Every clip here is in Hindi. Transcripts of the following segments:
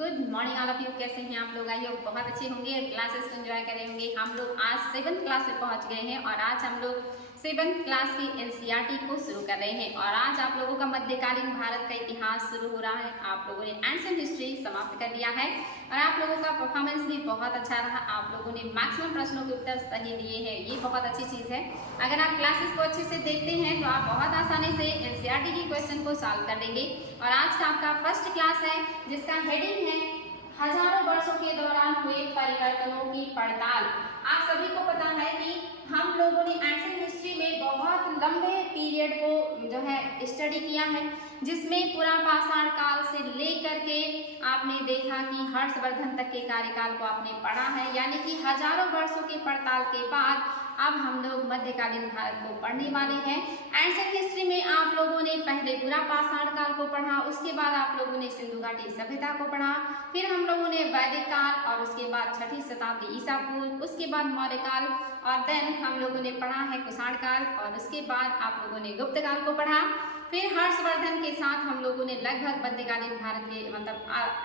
Good morning all of you. कैसे हैं आप लोग? आई होप बहुत अच्छे होंगे और क्लासेस को एंजॉय कर रहे होंगे। हम लोग आज 7th क्लास में पहुंच गए हैं और आज हम लोग 7th क्लास की एनसीईआरटी को शुरू कर रहे हैं और आज आप लोगों का मध्यकालीन भारत का इतिहास शुरू हो रहा है। आप लोगों ने एंशिएंट हिस्ट्री समाप्त कर दिया है और आप लोगों का परफॉर्मेंस भी बहुत अच्छा रहा। आप लोगों ने मैक्सिमम प्रश्नों के उत्तर सही दिए हैं, ये बहुत अच्छी चीज़ है। अगर आप क्लासेस को अच्छे से देखते हैं तो आप बहुत आसानी से एनसीईआरटी की क्वेश्चन को सॉल्व कर लेंगे। और आज का आपका फर्स्ट क्लास है जिसका हेडिंग है हजारों वर्षों के दौरान हुए परिवर्तनों की पड़ताल। आप सभी को पता है कि हम लोगों ने एंशिएंट हिस्ट्री में बहुत लंबे पीरियड को जो है स्टडी किया है, जिसमें पूरा पाषाण काल से लेकर के आपने देखा कि हर्षवर्धन तक के कार्यकाल को आपने पढ़ा है, यानी कि हजारों वर्षों की पड़ताल के बाद अब हम लोग मध्यकालीन भारत को पढ़ने वाले हैं। एंशिएंट हिस्ट्री में आप लोगों ने पहले पूरा पाषाण काल को पढ़ा, उसके बाद आप लोगों ने सिंधु घाटी सभ्यता को पढ़ा, फिर हम लोगों ने वैदिक काल और उसके बाद 6ठी शताब्दी ईसा पूर्व, उसके बाद मौर्य काल और देन हम लोगों ने पढ़ा है कुषाण काल और उसके बाद आप लोगों ने गुप्त काल को पढ़ा। फिर हर्षवर्धन के साथ हम लोगों ने लगभग मध्यकालीन भारत के मतलब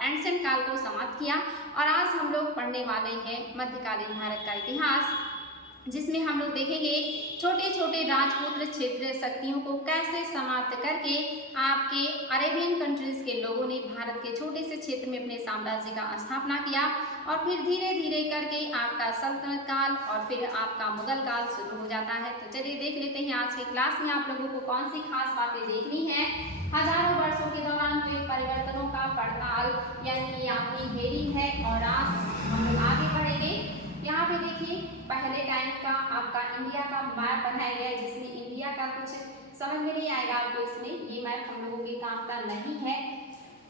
एंशिएंट काल को समाप्त किया और आज हम लोग पढ़ने वाले हैं मध्यकालीन भारत का इतिहास, जिसमें हम लोग देखेंगे छोटे छोटे राजपुत्र क्षेत्रीय शक्तियों को कैसे समाप्त करके आपके अरेबियन कंट्रीज के लोगों ने भारत के छोटे से क्षेत्र में अपने साम्राज्य का स्थापना किया और फिर धीरे धीरे करके आपका सल्तनत काल और फिर आपका मुगल काल शुरू हो जाता है। तो चलिए देख लेते हैं आज के क्लास में आप लोगों को कौन सी खास बातें देखनी है। हजारों वर्षों के दौरान हुए परिवर्तनों का पड़ताल, यानी आपकी हेडिंग है और आज हम लोग आगे बढ़ेंगे। यहाँ पे देखिए पहले टाइम का आपका इंडिया का मैप बनाया गया है, जिसमें इंडिया का कुछ समझ में नहीं आएगा आपको, इसमें ये मैप हम लोगों के काम का नहीं है।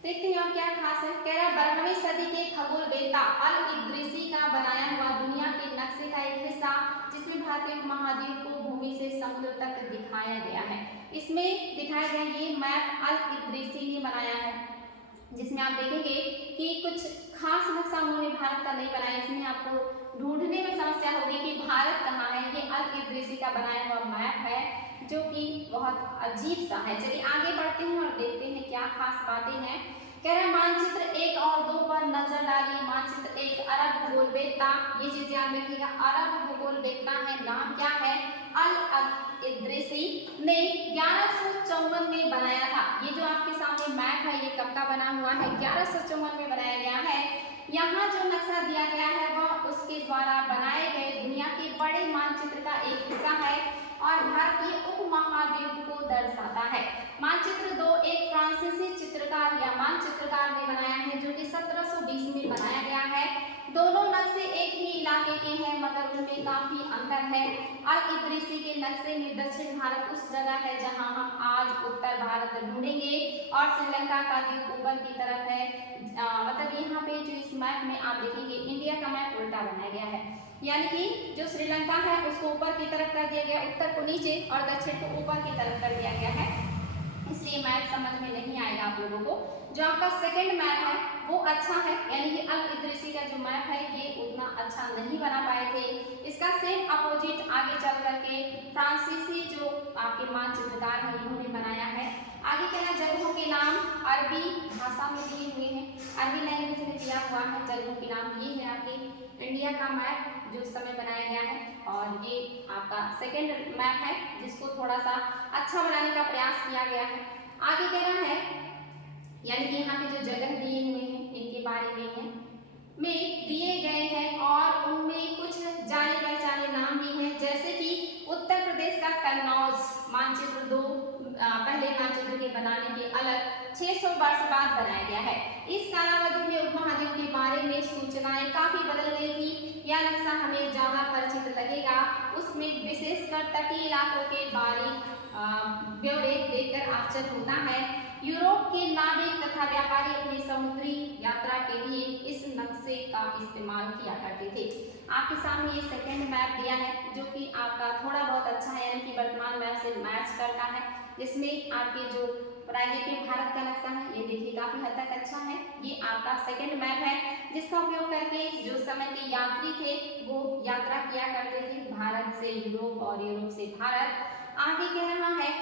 देखते हैं और क्या खास है। कह रहा 12वीं सदी के खगोलवेत्ता अल इद्रिसी का बनाया हुआ दुनिया के नक्शे का एक हिस्सा, जिसमें भारतीय उपमहाद्वीप को भूमि से समुद्र तक दिखाया गया है। इसमें दिखाया गया ये मैप अल इद्रिसी ने बनाया है, जिसमें आप देखेंगे कि कुछ खास नक्शा उन्होंने भारत का नहीं बनाया। इसमें आपको ढूंढने में समस्या होगी कि भारत कहाँ है। ये अल इद्रिसी का बनाया हुआ मैप है जो कि बहुत अजीब सा है। चलिए आगे बढ़ते हैं और देखते हैं क्या खास बातें हैं। कह रहा है मानचित्र 1 और 2 पर नजर डालिए। मानचित्र 1 अरब भूगोलवेत्ता, ये चीज याद रखिएगा, अरब भूगोलवेत्ता है, नाम क्या है, अल इद्रिसी ने 1154 में बनाया था। ये जो आपके सामने मैप है ये कब का बना हुआ है, 1154 में बनाया गया है। यहाँ जो नक्शा दिया गया है वह उसके द्वारा बनाए गए दुनिया के बड़े मानचित्र का एक हिस्सा है और भारतीय उपमहाद्वीप को दर्शाता है। मानचित्र 2 एक फ्रांसीसी चित्रकार या मानचित्रकार ने बनाया है, जो कि 1720 में बनाया गया है। दोनों नक्शे एक ही इलाके के हैं मगर उनमें काफी अंतर है। अल इद्रिसी के नक्शे में दक्षिण भारत उस जगह है जहां हम आज उत्तर भारत ढूंढेंगे और श्रीलंका का द्वीप ऊपर की तरफ है। मतलब यहाँ पे जो इस मैप में आप देखेंगे इंडिया का मैप उल्टा बनाया गया है, यानी कि जो श्रीलंका है उसको ऊपर की तरफ कर दिया गया, उत्तर को नीचे और दक्षिण को ऊपर की तरफ कर दिया गया है, इसलिए मैप समझ में नहीं आएगा आप लोगों को। जो आपका सेकंड मैप है वो अच्छा है, यानी कि अल इद्रिसी का जो मैप है ये उतना अच्छा नहीं बना पाए थे। इसका सेम अपोजिट आगे चल करके फ्रांसीसी जो आपके मानचित्रकार हैं इन्होंने बनाया है। आगे क्या है, जगहों के नाम अरबी भाषा में दिए हुए हैं, अरबी लैंग्वेज में दिया हुआ है जगहों के नाम। ये है आपके इंडिया का मैप जो उस समय बनाया गया है और ये आपका सेकेंड मैप है जिसको थोड़ा सा अच्छा बनाने का प्रयास किया गया है। आगे कह रहा है, यानी कि यहाँ पे जो जगह दिए हुए हैं इनके बारे में दिए गए हैं और उनमें कुछ जाने पहचाने नाम भी हैं, जैसे कि उत्तर प्रदेश का कन्नौज मानचित्र 2 पहले मानचित्र के बनाने के अलग 600 वर्ष बाद बनाया गया है। इस कालावधि में उपमहाद्वीप के बारे में सूचनाएं काफी बदल गई थी। यह नक्शा हमें ज्यादा परिचित लगेगा, उसमें विशेषकर तटीय इलाकों के बारीक ब्यौरे देखकर आश्चर्य होता है। यूरोप के नाविक तथा व्यापारी अपनी समुद्री यात्रा के लिए इस नक्शे का इस्तेमाल किया करते थे। आपके सामने ये सेकंड मैप दिया है जो कि आपका थोड़ा बहुत अच्छा है, यानी कि वर्तमान मैप से मैच करता है, जिसमें आपके जो प्रागैतिक भारत का नक्शा है ये देखिए काफी हद तक अच्छा है। ये आपका सेकंड मैप है जिसका उपयोग करके जो समय के यात्री थे वो यात्रा किया करते थे भारत से यूरोप और यूरोप से भारत। आगे कह रहा है,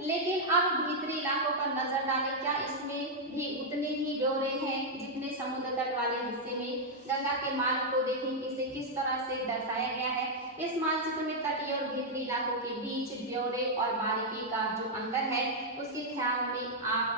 लेकिन अब भीतरी इलाकों पर नजर डालें, क्या इसमें भी उतने ही ब्यौरे हैं जितने समुद्र तट वाले हिस्से में गंगा के मार्ग को देखें कि इसे किस तरह से दर्शाया गया है। इस मानचित्र में तटीय और भीतरी इलाकों के बीच ब्यौरे और बारीकी का जो अंतर है उसके ख्याल में आप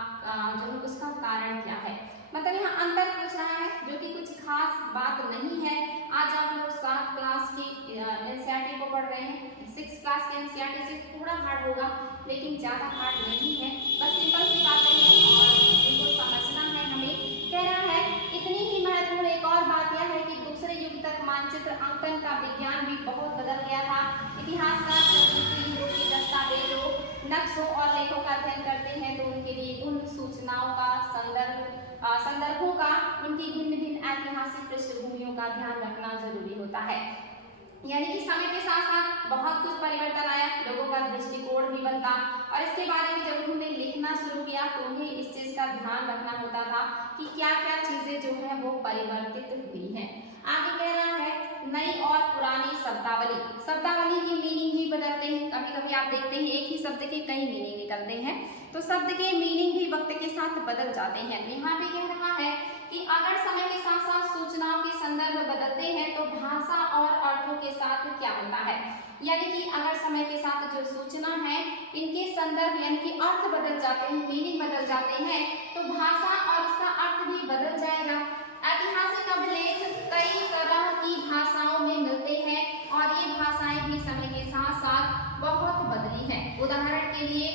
जो उसका कारण क्या है। मतलब यहाँ अंतर पूछ रहा है जो कि कुछ खास बात नहीं है। आज आप लोग 7 क्लास की एनसीईआरटी को पढ़ रहे हैं। 6 क्लास के एनसीईआरटी से थोड़ा हार्ड होगा लेकिन ज़्यादा हार्ड नहीं है। बस सिंपल सी बातें हैं और इनको समझना है हमें। कह रहा है इतनी ही महत्वपूर्ण एक और बात यह है कि दूसरे युग तक मानचित्र अंकन का विज्ञान भी बहुत बदल गया था। इतिहासकार के दस्तावेजों, नक्शों और लेखों का अध्ययन करते हैं तो उनके लिए उन सूचनाओं का संदर्भों का, उनकी भिन्न भिन्न ऐतिहासिक पृष्ठभूमियों का ध्यान रखना जरूरी होता है। यानी कि समय के साथ साथ बहुत कुछ परिवर्तन आया, लोगों का दृष्टिकोण भी बदला और इसके बारे में जब उन्होंने लिखना शुरू किया तो उन्हें इस चीज का ध्यान रखना होता था कि क्या क्या चीजें जो है वो परिवर्तित हुई हैं। आगे कह रहा है नई और पुरानी शब्दावली की मीनिंग भी बदलते हैं। कभी कभी आप देखते हैं एक ही शब्द के कई मीनिंग निकलते हैं तो शब्द के मीनिंग भी वक्त के साथ बदल जाते हैं। यहाँ भी कह रहा है कि अगर समय के साथ साथ सूचनाओं के संदर्भ बदलते हैं तो भाषा और अर्थों के साथ क्या होता है। यानी कि अगर समय के साथ जो सूचना है इनके संदर्भ यानी कि अर्थ बदल जाते हैं, मीनिंग बदल जाते हैं तो भाषा और उसका अर्थ भी बदल जाएगा। ऐतिहासिक अभिलेख कई तरह की भाषाओं में मिलते हैं और ये भाषाएं भी समय के साथ साथ बहुत बदली हैं। उदाहरण के लिए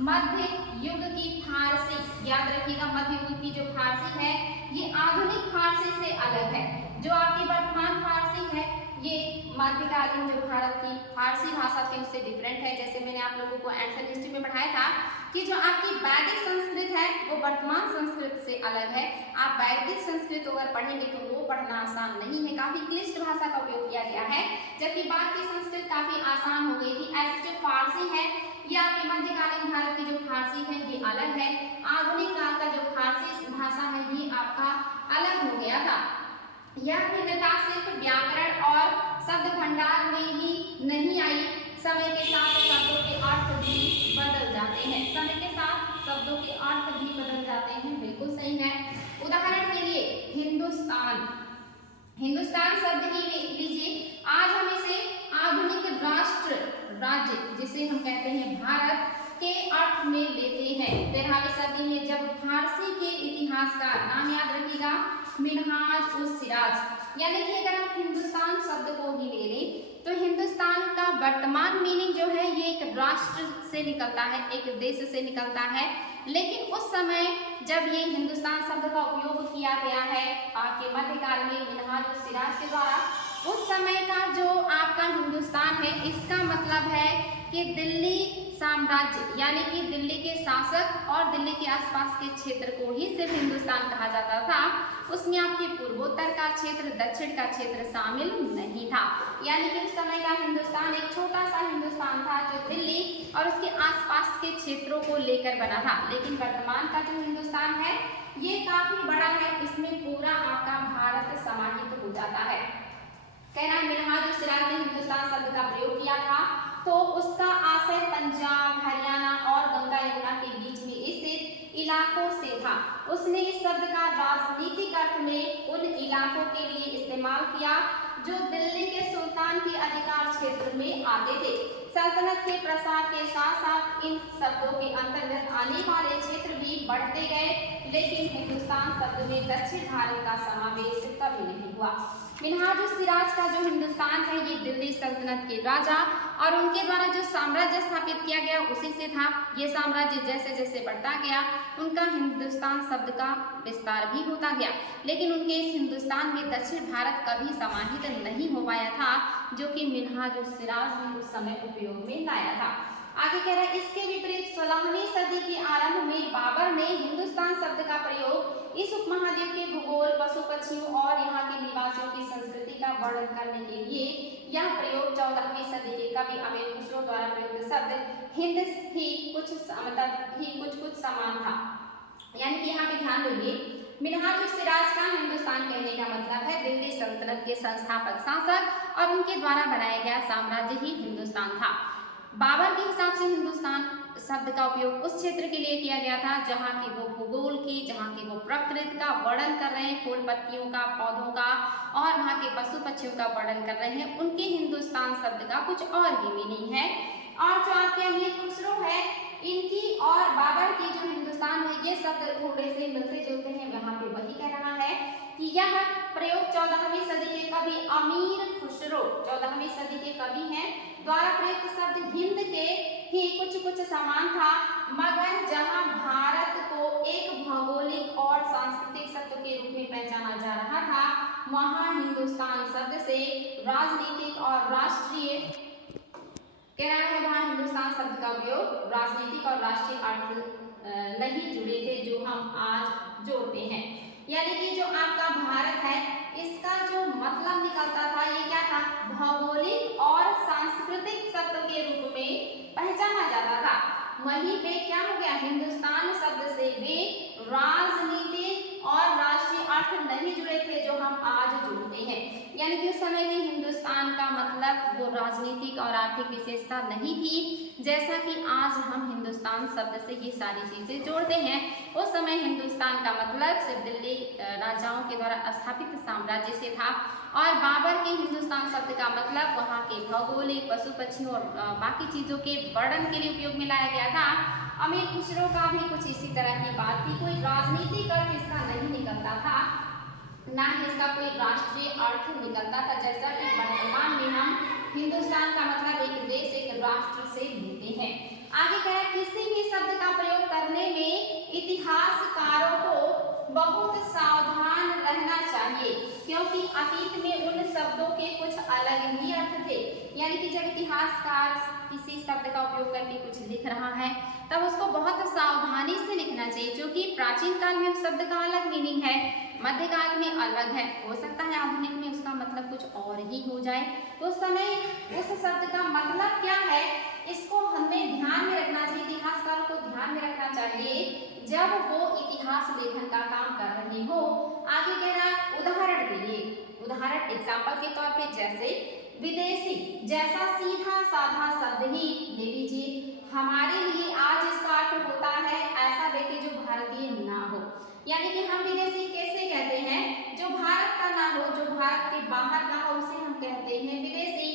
मध्य युग की फारसी, याद रखिएगा मध्य युग की जो फारसी है ये आधुनिक फारसी से अलग है। जो आपकी वर्तमान फारसी है ये मध्यकालीन जो भारत की फारसी भाषा थी उससे डिफरेंट है। जैसे मैंने आप लोगों को एंशिएंट हिस्ट्री में पढ़ाया था कि जो आपकी वैदिक संस्कृत है वो वर्तमान संस्कृत से अलग है। आप वैदिक संस्कृत अगर पढ़ेंगे तो वो पढ़ना आसान नहीं है, काफी क्लिष्ट भाषा का उपयोग किया गया है, जबकि बाद की संस्कृत काफी आसान हो गई थी। ऐसी जो फारसी है ये आपके मध्यकालीन भारत की जो फारसी है ये अलग है। आधुनिक काल का जो फारसी भाषा है ये आपका अलग हो गया था। यह भिन्नता सिर्फ व्याकरण और शब्द भंडार में ही नहीं आई, समय के साथ शब्दों के अर्थ भी बदल जाते हैं। समय के साथ शब्दों के अर्थ भी बदल जाते हैं, बिल्कुल सही है। उदाहरण के लिए हिंदुस्तान शब्द ही लीजिए, आज हम इसे आधुनिक राष्ट्र राज्य जिसे हम कहते हैं भारत के अर्थ में लेते हैं। 13वीं सदी में जब फारसी के इतिहासकार, नाम याद रखिएगा, मिनहाज उस सिराज, यानी कि अगर हम हिंदुस्तान शब्द को ही ले लें तो हिंदुस्तान का वर्तमान मीनिंग जो है ये एक राष्ट्र से निकलता है, एक देश से निकलता है। लेकिन उस समय जब ये हिंदुस्तान शब्द का उपयोग किया गया है आपके मध्यकाल में मिनहाज उस सिराज के द्वारा, उस समय का जो आपका हिंदुस्तान है इसका मतलब है कि दिल्ली साम्राज्य यानी कि दिल्ली के शासक और दिल्ली के आसपास के क्षेत्र को ही सिर्फ हिंदुस्तान कहा जाता था। उसमें आपके पूर्वोत्तर का क्षेत्र, दक्षिण का क्षेत्र शामिल नहीं था। यानी कि उस समय का हिंदुस्तान एक छोटा सा हिंदुस्तान था जो दिल्ली और उसके आसपास के क्षेत्रों को लेकर बना था। लेकिन वर्तमान का जो हिंदुस्तान है ये काफी बड़ा है, इसमें पूरा आपका भारत समाहित हो जाता है। कहना मिनहाज उस सिराज ने हिंदुस्तान शब्द का प्रयोग किया था तो उसका आशय पंजाब, हरियाणा और गंगा यमुना के बीच में स्थित इलाकों से था। उसने इस शब्द का राजनीतिक अर्थ में उन इलाकों के लिए इस्तेमाल किया जो दिल्ली के सुल्तान के अधिकार क्षेत्र में आते थे। सल्तनत के प्रसार के साथ साथ इन शब्दों के अंतर्गत आने वाले क्षेत्र भी बढ़ते गए, लेकिन हिंदुस्तान शब्द में दक्षिण भारत का समावेश कभी नहीं हुआ। मिनहाज उस सिराज का जो हिंदुस्तान है ये दिल्ली सल्तनत के राजा और उनके द्वारा जो साम्राज्य स्थापित किया गया उसी से था। ये साम्राज्य जैसे जैसे बढ़ता गया उनका हिंदुस्तान शब्द का विस्तार भी होता गया, लेकिन उनके इस हिंदुस्तान में दक्षिण भारत कभी समाहित नहीं हो पाया था, जो कि मिनहाज उस सिराज ने उस समय उपयोग में लाया था। आगे कह रहा है इसके विपरीत 16वीं सदी के आरंभ में बाबर ने हिंदुस्तान शब्द का प्रयोग इस उपमहाद्वीप के भूगोल, पशु पक्षियों और यहाँ के निवासियों की संस्कृति का वर्णन करने के लिए यह प्रयोग 14वीं सदी के कवि अमीर खुसरो द्वारा प्रयुक्त शब्द हिंद ही कुछ समान था। यानी कि यहाँ पे ध्यान देंगे मिनहाज उस सिराज का हिंदुस्तान कहने का मतलब है दिल्ली सल्तनत के संस्थापक शासक और उनके द्वारा बनाया गया साम्राज्य ही हिंदुस्तान था। बाबर के हिसाब से हिंदुस्तान शब्द का उपयोग उस क्षेत्र के लिए किया गया था जहाँ की वो भूगोल की, जहाँ की वो प्रकृति का वर्णन कर रहे हैं, फूल पत्तियों का, पौधों का और वहाँ के पशु पक्षियों का वर्णन कर रहे हैं, उनके हिंदुस्तान शब्द का कुछ और ही मीनिंग है। और जो आपके अमीर खुसरो है, इनकी और बाबर की जो हिंदुस्तान है, ये शब्द थोड़े से मिलते जुलते हैं। वहाँ पे वही कह रहा है कि यह प्रयोग 14वीं सदी के कवि अमीर खुसरो 14वीं सदी के कवि हैं द्वारा प्रयुक्त शब्द हिंद के ही कुछ समान था, मगर जहां भारत को एक भौगोलिक और सांस्कृतिक शब्द के रूप में पहचाना जा रहा था, वहां हिंदुस्तान शब्द से राजनीतिक और राष्ट्रीय कह रहा है, वहां हिंदुस्तान शब्द का उपयोग राजनीतिक और राष्ट्रीय अर्थ नहीं जुड़े थे जो हम आज जोड़ते हैं। यानी कि जो आपका भारत है, इसका जो मतलब निकलता था, ये क्या था, भौगोलिक और सांस्कृतिक शब्द के रूप में पहचाना जाता था। वहीं पे क्या हो गया, हिंदुस्तान शब्द से वे राजनीतिक और राष्ट्रीय अर्थ नहीं जुड़े थे जो हम आज जुड़ते हैं। यानी कि उस समय में हिंदुस्तान का मतलब वो राजनीतिक और आर्थिक विशेषता नहीं थी जैसा कि आज हम हिंदुस्तान शब्द से ये सारी चीजें जोड़ते हैं। उस समय हिंदुस्तान का मतलब सिर्फ दिल्ली राजाओं के द्वारा स्थापित साम्राज्य से था और बाबर के हिंदुस्तान शब्द का मतलब वहाँ के भौगोलिक, पशु पक्षियों और बाकी चीजों के वर्णन के लिए उपयोग में लाया गया था। अमीर खुसरो का भी कुछ इसी तरह की बात थी, कोई राजनीतिक अर्थ इसका नहीं निकलता था, ना ही इसका कोई राष्ट्रीय अर्थ निकलता था, जैसा कि वर्तमान में हम हिंदुस्तान का मतलब एक देश, एक राष्ट्र से लेते हैं। आगे कह किसी भी शब्द का प्रयोग करने में इतिहासकारों को बहुत सावधान रहना चाहिए क्योंकि अतीत में उन शब्दों के कुछ अलग ही अर्थ थे। यानी कि जब इतिहासकार किसी शब्द का उपयोग करके कुछ लिख रहा है तब उसको बहुत सावधानी से लिखना चाहिए, क्योंकि प्राचीन काल में उस शब्द का अलग मीनिंग है, मध्यकाल में अलग है, हो सकता है आधुनिक में उसका मतलब कुछ और ही हो जाए। तो उस समय उस शब्द का मतलब क्या है इसको हमें ध्यान में रखना चाहिए, इतिहासकारों को ध्यान में रखना चाहिए जब वो इतिहास लेखन का काम कर रहे हो। आगे कह रहा उदाहरण के लिए, उदाहरण एग्जाम्पल के तौर पे जैसे विदेशी जैसा सीधा साधा शब्द ही ले लीजिए, हमारे लिए आज इसका अर्थ होता है ऐसा व्यक्ति जो भारतीय ना हो। यानी कि हम विदेशी कैसे कहते हैं, जो भारत का ना हो, जो भारत के बाहर का हो, उसे हम कहते हैं विदेशी।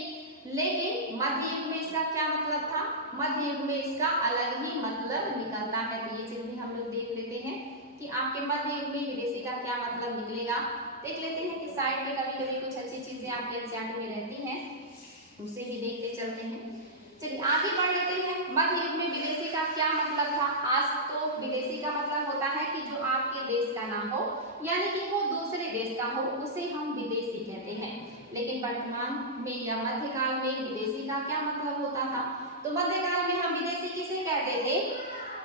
लेकिन मध्य युग में इसका क्या मतलब था, मध्य युग में इसका अलग ही मतलब निकलता है। तो ये चीज भी हम लोग देख लेते हैं कि आपके मध्य युग में विदेशी का क्या मतलब निकलेगा। देख लेते हैं कि साइड में कभी कभी कुछ अच्छी चीजें आपके एनसीईआरटी में रहती हैं, उसे भी देखते चलते हैं। चलिए आगे बढ़ लेते हैं। मध्य युग में विदेशी का क्या मतलब था। आज तो विदेशी का मतलब होता है कि जो आपके देश का ना हो, यानी कि वो दूसरे देश का हो, उसे हम विदेशी कहते हैं। लेकिन वर्तमान में या मध्यकाल में विदेशी का क्या मतलब होता था, तो मध्यकाल में हम विदेशी किसे कहते थे,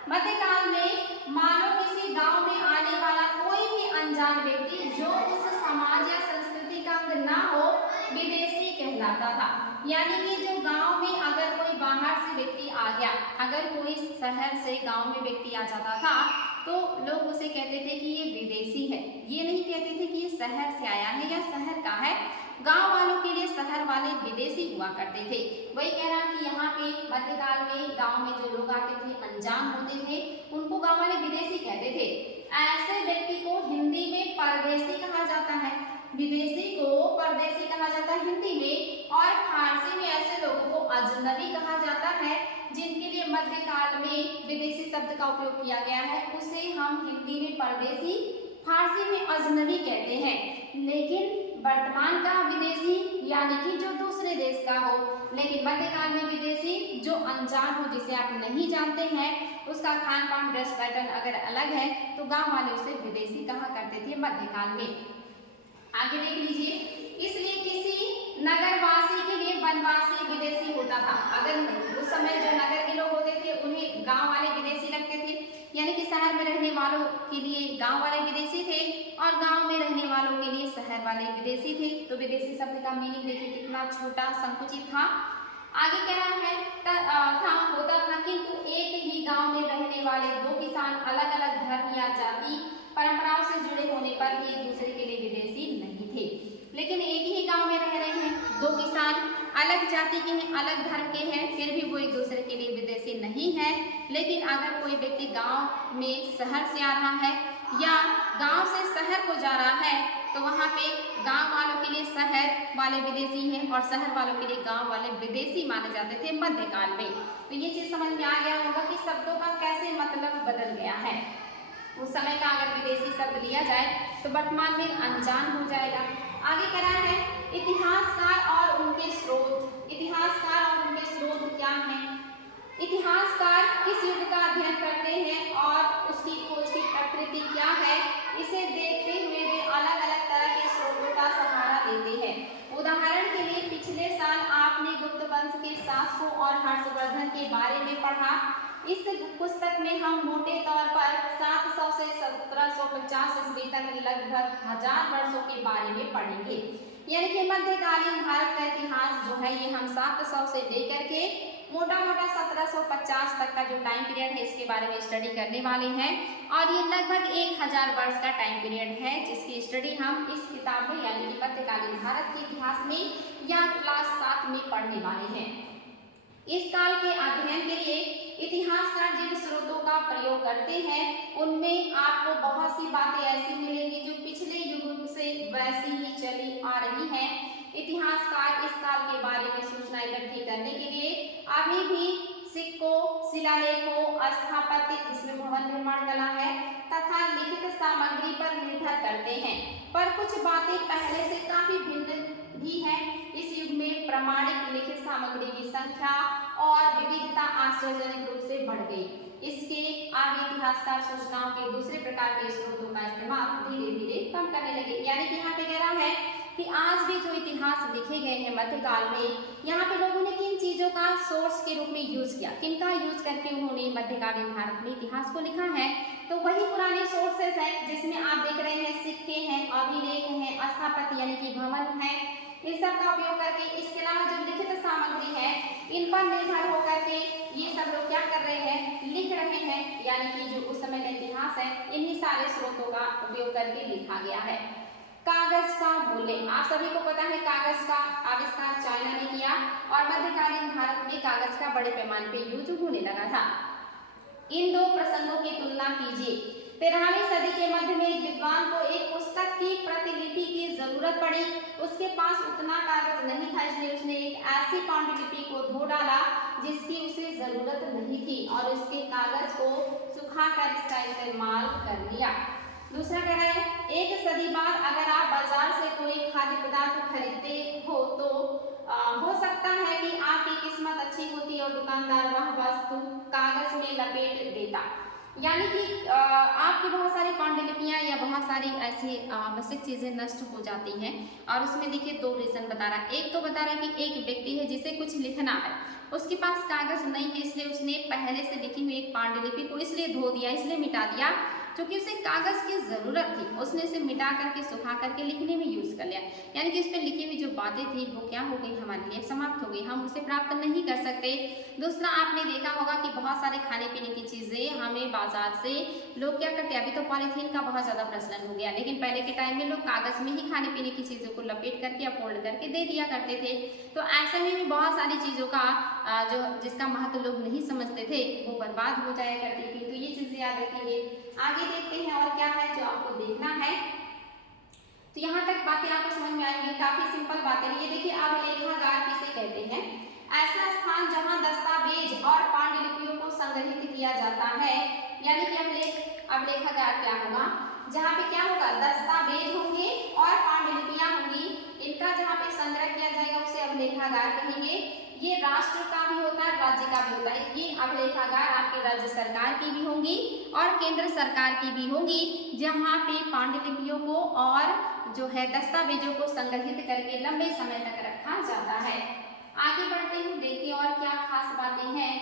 मध्यकाल में मानो किसी गांव में आने वाला कोई भी अनजान व्यक्ति जो उस समाज या संस्कृति का अंग ना हो, विदेशी कहलाता था। यानी कि जो गांव में अगर कोई बाहर से व्यक्ति आ गया, अगर कोई शहर से गांव में व्यक्ति आ जाता था तो लोग उसे कहते थे कि ये विदेशी है। ये नहीं कहते थे कि ये शहर से आया है या शहर का है। गांव वालों के लिए शहर वाले विदेशी हुआ करते थे। वही कह रहा कि यहाँ पे मध्यकाल में गांव में जो लोग आते थे, अनजान होते थे, उनको गांव वाले विदेशी कहते थे। ऐसे व्यक्ति को हिंदी में परदेशी कहा जाता है, विदेशी को परदेशी कहा जाता है हिंदी में, और फारसी में ऐसे लोगों को अजनबी कहा जाता है जिनके लिए मध्यकाल में विदेशी शब्द का उपयोग किया गया है। उसे हम हिंदी में परदेशी, फारसी में अजनबी कहते हैं। लेकिन वर्तमान का विदेशी यानी कि जो दूसरे देश का हो, लेकिन मध्यकाल में विदेशी जो अनजान हो, जिसे आप नहीं जानते हैं, उसका खान पान ड्रेस पैटर्न अगर अलग है तो गांव वाले उसे विदेशी कहा करते थे मध्यकाल में। आगे देख लीजिए, इसलिए किसी नगरवासी के लिए वनवासी विदेशी होता था। अगर उस समय जो नगर के लोग होते थे उन्हें गांव वाले विदेशी लगते थे, यानी कि शहर में रहने वालों के लिए गांव वाले विदेशी थे और गांव में रहने वालों के लिए शहर वाले विदेशी थे। तो विदेशी शब्द का मीनिंग देखिए कितना छोटा संकुचित था। आगे कह रहा है होता था किंतु एक ही गांव में रहने वाले दो किसान अलग अलग धर्म या जाति परंपराओं से जुड़े होने पर एक दूसरे के लिए विदेशी नहीं थे। लेकिन एक ही गांव में रह रहे हैं दो किसान, अलग जाति के हैं, अलग धर्म के हैं, फिर भी वो एक दूसरे के लिए विदेशी नहीं है। लेकिन अगर कोई व्यक्ति गांव में शहर से आ रहा है या गांव से शहर को जा रहा है तो वहाँ पे गांव वालों के लिए शहर वाले विदेशी हैं और शहर वालों के लिए गांव वाले विदेशी माने जाते थे मध्यकाल में। तो ये चीज समझ में आ गया होगा कि शब्दों का कैसे मतलब बदल गया है। उस समय का अगर विदेशी शब्द लिया जाए तो वर्तमान में अनजान हो जाएगा। आगे कह रहा है इतिहासकार और उनके स्रोत। इतिहासकार और उनके स्रोत क्या हैं? इतिहासकार किस युग का अध्ययन करते हैं और उसकी खोज की प्रकृति क्या है, इसे देखते हुए वे अलग अलग तरह के स्रोतों का सहारा लेते हैं। उदाहरण के लिए पिछले साल आपने गुप्त वंश के शासकों और हर्षवर्धन के बारे में पढ़ा। इस पुस्तक में हम मोटे तौर पर 700 से 1750 ईस्वी तक लगभग 1000 वर्षों के बारे में पढ़ेंगे। यानी कि मध्यकालीन भारत का इतिहास जो है ये हम 700 से लेकर के मोटा 1750 तक का जो टाइम पीरियड है इसके बारे में स्टडी करने वाले हैं। और ये लगभग 1000 वर्ष का टाइम पीरियड है जिसकी स्टडी हम इस किताब में यानी कि मध्यकालीन भारत के इतिहास में या क्लास 7 में पढ़ने वाले हैं। इस काल के अध्ययन के लिए इतिहासकार जिन स्रोतों का प्रयोग करते हैं उनमें आपको बहुत सी बातें ऐसी मिलेंगी जो पिछले युगों से वैसी ही चली आ रही हैं। इतिहासकार इस काल के बारे में सूचना इकट्ठी करने के लिए अभी भी सिक्कों, शिलालेखों, स्थापत्य जिसमें भवन निर्माण कला है तथा लिखित सामग्री पर निर्भर करते हैं। पर कुछ बातें पहले से काफी भिन्न भी है। इस युग में प्रमाणिक लिखित सामग्री की संख्या और विविधता आश्चर्यजनक रूप से बढ़ गई। इसके आगे इतिहासकार सूचनाओं के दूसरे प्रकार के स्रोतों का इस्तेमाल धीरे धीरे कम करने लगे। यानी कि यहाँ पे कह रहा है कि आज भी जो इतिहास लिखे गए हैं मध्यकाल में, यहाँ पे लोगों ने किन चीजों का सोर्स के रूप में यूज किया, किनका यूज करके उन्होंने मध्यकालीन भारत में इतिहास को लिखा है, तो वही पुराने सोर्सेस हैं जिसमें आप देख रहे हैं सिक्के हैं, अभिलेख हैं, स्थापत्य यानी कि भवन है, इस सब का उपयोग करके। इसके अलावा जो लिखित सामग्री है इन पर निर्भर होकर के ये सब लोग क्या कर रहे हैं, लिख रहे हैं। यानी कि जो उस समय का इतिहास है इन्हीं सारे स्रोतों का उपयोग करके लिखा गया है। कागज का मूल्य, आप सभी को पता है कागज का आविष्कार चाइना ने किया और मध्यकालीन भारत में कागज का बड़े पैमाने पे यूज होने लगा था। इन दो प्रसंगों की तुलना कीजिए। 13वीं सदी के मध्य में एक विद्वान को एक पुस्तक की प्रतिलिपि की जरूरत पड़ी। उसके पास उतना कागज नहीं था इसलिए उसने एक ऐसी पांडुलिपि को धो डाला जिसकी उसे जरूरत नहीं थी और उसके कागज को सुखाकर इसका इस्तेमाल कर लिया। दूसरा कह रहा है एक सदी बाद अगर आप बाजार से कोई खाद्य पदार्थ खरीदते हो तो हो सकता है कि आपकी किस्मत अच्छी होती और दुकानदार वह वस्तु कागज में लपेट देता। यानी कि आपकी बहुत सारी पांडुलिपियां या बहुत सारी ऐसी आवश्यक चीजें नष्ट हो जाती हैं और उसमें देखिए दो रीजन बता रहा है। एक तो बता रहा है कि एक व्यक्ति है जिसे कुछ लिखना है, उसके पास कागज नहीं है इसलिए उसने पहले से लिखी हुई एक पांडुलिपि को इसलिए धो दिया, इसलिए मिटा दिया क्योंकि उसे कागज की जरूरत थी। उसने इसे मिटा करके सुखा करके लिखने में यूज कर लिया। यानी कि उस पर लिखी हुई जो बातें थी वो क्या हो गई, हमारे लिए समाप्त हो गई, हम उसे प्राप्त नहीं कर सकते। दूसरा आपने देखा होगा कि बहुत सारे खाने पीने की चीजें हमें बाजार से लोग क्या करते हैं, अभी तो पॉलीथीन का बहुत ज्यादा प्रचलन हो गया लेकिन पहले के टाइम में लोग कागज में ही खाने पीने की चीजों को लपेट करके या फोल्ड करके दे दिया करते थे। तो ऐसे में भी बहुत सारी चीजों का जो जिसका महत्व लोग नहीं समझते थे वो बर्बाद हो जाया करती थी। तो ये चीजें याद रखेंगे। आगे देखते हैं और क्या है जो आपको देखना है। तो यहाँ तक बातें आपको समझ में आएंगी, काफी सिंपल बातें हैं। ये देखिए अभिलेखागार किसे कहते हैं, ऐसा स्थान जहाँ दस्तावेज और पांडुलिपियों को संग्रहित किया जाता है। यानी कि अभिलेखागार क्या होगा, जहाँ पे क्या होगा, दस्तावेज होंगे और पांडुलिपियां होंगी, इनका जहाँ पे संग्रह किया जाएगा उसे अभिलेखागार कहेंगे। ये राष्ट्र का भी होता है, राज्य का भी होता है। ये अभिलेखागार आपके राज्य सरकार की भी होंगी और केंद्र सरकार की भी होंगी, जहाँ पे पांडुलिपियों को और जो है दस्तावेजों को संग्रहित करके लंबे समय तक रखा जाता है। आगे बढ़ते हैं, देखिए और क्या खास बातें हैं।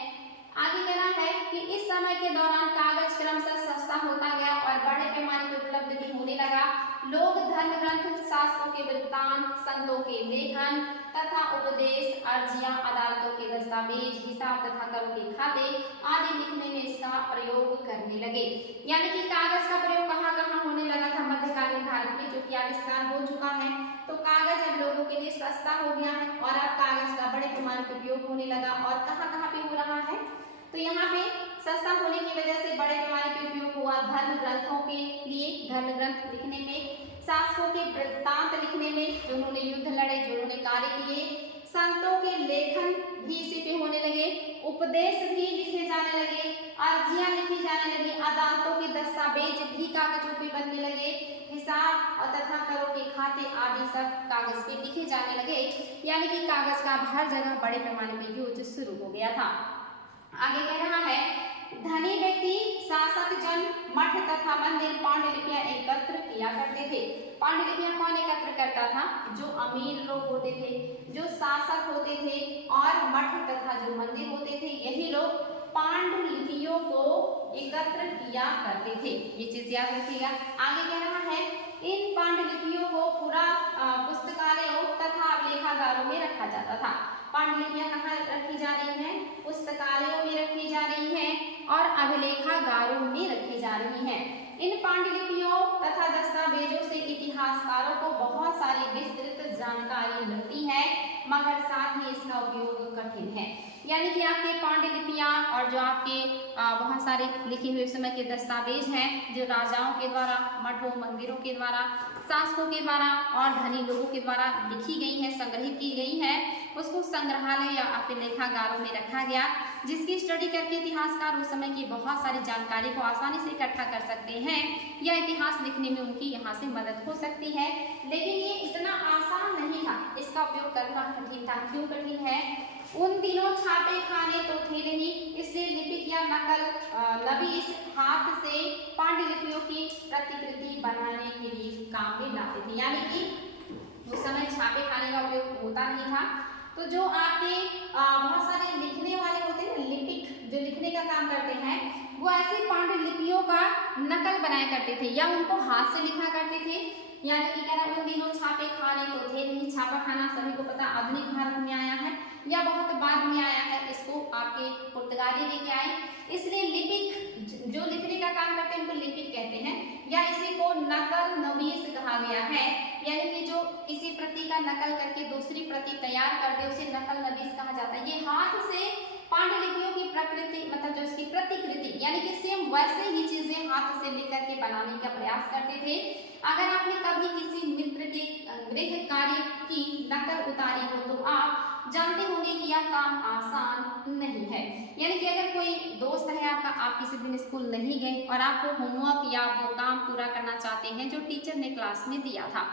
आगे कहना है कि इस समय के दौरान कागज क्रमशः सस्ता होता गया और बड़े पैमाने पर उपलब्ध भी होने लगा। लोग धर्म ग्रंथ, शास्त्रों के वृत्तांत, संतों के लेखन तथा उपदेश, अर्जियां, अदालतों के दस्तावेज, हिसाब तथा करों के खाते आदि लिखने में इसका प्रयोग करने लगे। यानी कि कागज का प्रयोग कहाँ कहाँ होने लगा था मध्यकालीन भारत में, जो कि आविष्कार हो चुका है। तो कागज अब लोगों के लिए सस्ता हो गया है और अब कागज का बड़े पैमाने पर उपयोग होने लगा। और कहाँ कहाँ पे हो रहा है, तो यहाँ पे सस्ता होने की वजह से बड़े पैमाने पे उपयोग हुआ धर्म ग्रंथों के लिए, धर्म ग्रंथ लिखने में, शास्त्रों के वृत्तांत लिखने में, जो उन्होंने युद्ध लड़े, जो उन्होंने कार्य किए, संतों के लेखन भी इसी पे होने लगे, उपदेश भी लिखे जाने लगे, अर्जियां लिखी जाने लगी, अदालतों के दस्तावेज भी कागजों पे बनने लगे, हिसाब और तथा करों के खाते आदि सब कागज पे लिखे जाने लगे। यानी कि कागज का हर जगह बड़े पैमाने पे यूज शुरू हो गया था। आगे कह रहा है, धनी व्यक्ति, शासक जन मठ तथा मंदिर पांडुलिपियां एकत्र किया करते थे। पांडुलिपियां कौन एकत्र करता था? जो अमीर लोग होते थे, जो शासक होते थे और मठ तथा जो मंदिर होते थे, यही लोग पांडुलिपियों को एकत्र किया करते थे। ये चीज याद रखिएगा। आगे कह रहा है, इन पांडुलिपियों को पूरा पुस्तकालयों तथा अभिलेखागारों में रखा जाता था। पांडुलिपियां कहाँ रखी जा रही हैं? पुस्तकालयों में रखी जा रही हैं और अभिलेखागारों में रखी जा रही हैं। इन पांडुलिपियों तथा दस्तावेजों से इतिहासकारों को बहुत सारी विस्तृत जानकारी मिलती है, मगर साथ ही इसका उपयोग कठिन है। यानी कि आपके पांडुलिपियां और जो आपके बहुत सारे लिखे हुए समय के दस्तावेज हैं, जो राजाओं के द्वारा, मठों, मंदिरों के द्वारा, शासकों के द्वारा और धनी लोगों के द्वारा लिखी गई है, संग्रहित की गई है, उसको संग्रहालय या अभिलेखागारों में रखा गया, जिसकी स्टडी करके इतिहासकार उस समय की बहुत सारी जानकारी को आसानी से इकट्ठा कर सकते हैं या इतिहास लिखने में उनकी यहाँ से मदद हो सकती है। लेकिन ये इतना आसान नहीं था, इसका उपयोग करना कठिन था। क्यों कठिन है? उन दिनों छापे खाने तो थे नहीं, इसलिए लिपिक या नवीस हाथ से पांडुलिपियों की प्रतिकृति बनाने के लिए काम में लाते थे। यानी कि उस समय छापे खाने का उपयोग होता नहीं था, तो जो आपके बहुत सारे लिखने वाले होते हैं, लिपिक जो लिखने का काम करते हैं, वो ऐसे पांडुलिपियों का नकल बनाया करते थे या उनको हाथ से लिखा करते थे। यानी कि कह रहा उन दिनों छापे खाने तो थे नहीं, छापा खाना सभी को पता आधुनिक भारत में आया है या बहुत बाद में आया है, इसको आपके पुर्तगाली लेके आए। इसलिए लिपिक जो लिखने का काम करते हैं उनको लिपिक कहते हैं, या इसी को नकल नवीस कहा गया है। यानी कि जो किसी प्रति का नकल करके दूसरी प्रति तैयार कर दे उसे नकल नवीस कहा जाता है। ये हाथ से पांडुलिपियों की प्रकृति मतलब जो इसकी प्रतिकृति यानी कि सेम वैसे ही चीजें हाथ से लिख करके बनाने का प्रयास करते थे। अगर आपने कभी किसी मित्र के गृह कार्य की नकल उतारी हो तो आप जानते होंगे कि यह काम आसान नहीं है। यानी कि अगर कोई दोस्त है आपका, आप किसी दिन स्कूल नहीं गए और आपको होमवर्क या वो काम पूरा करना चाहते हैं जो टीचर ने क्लास में दिया था,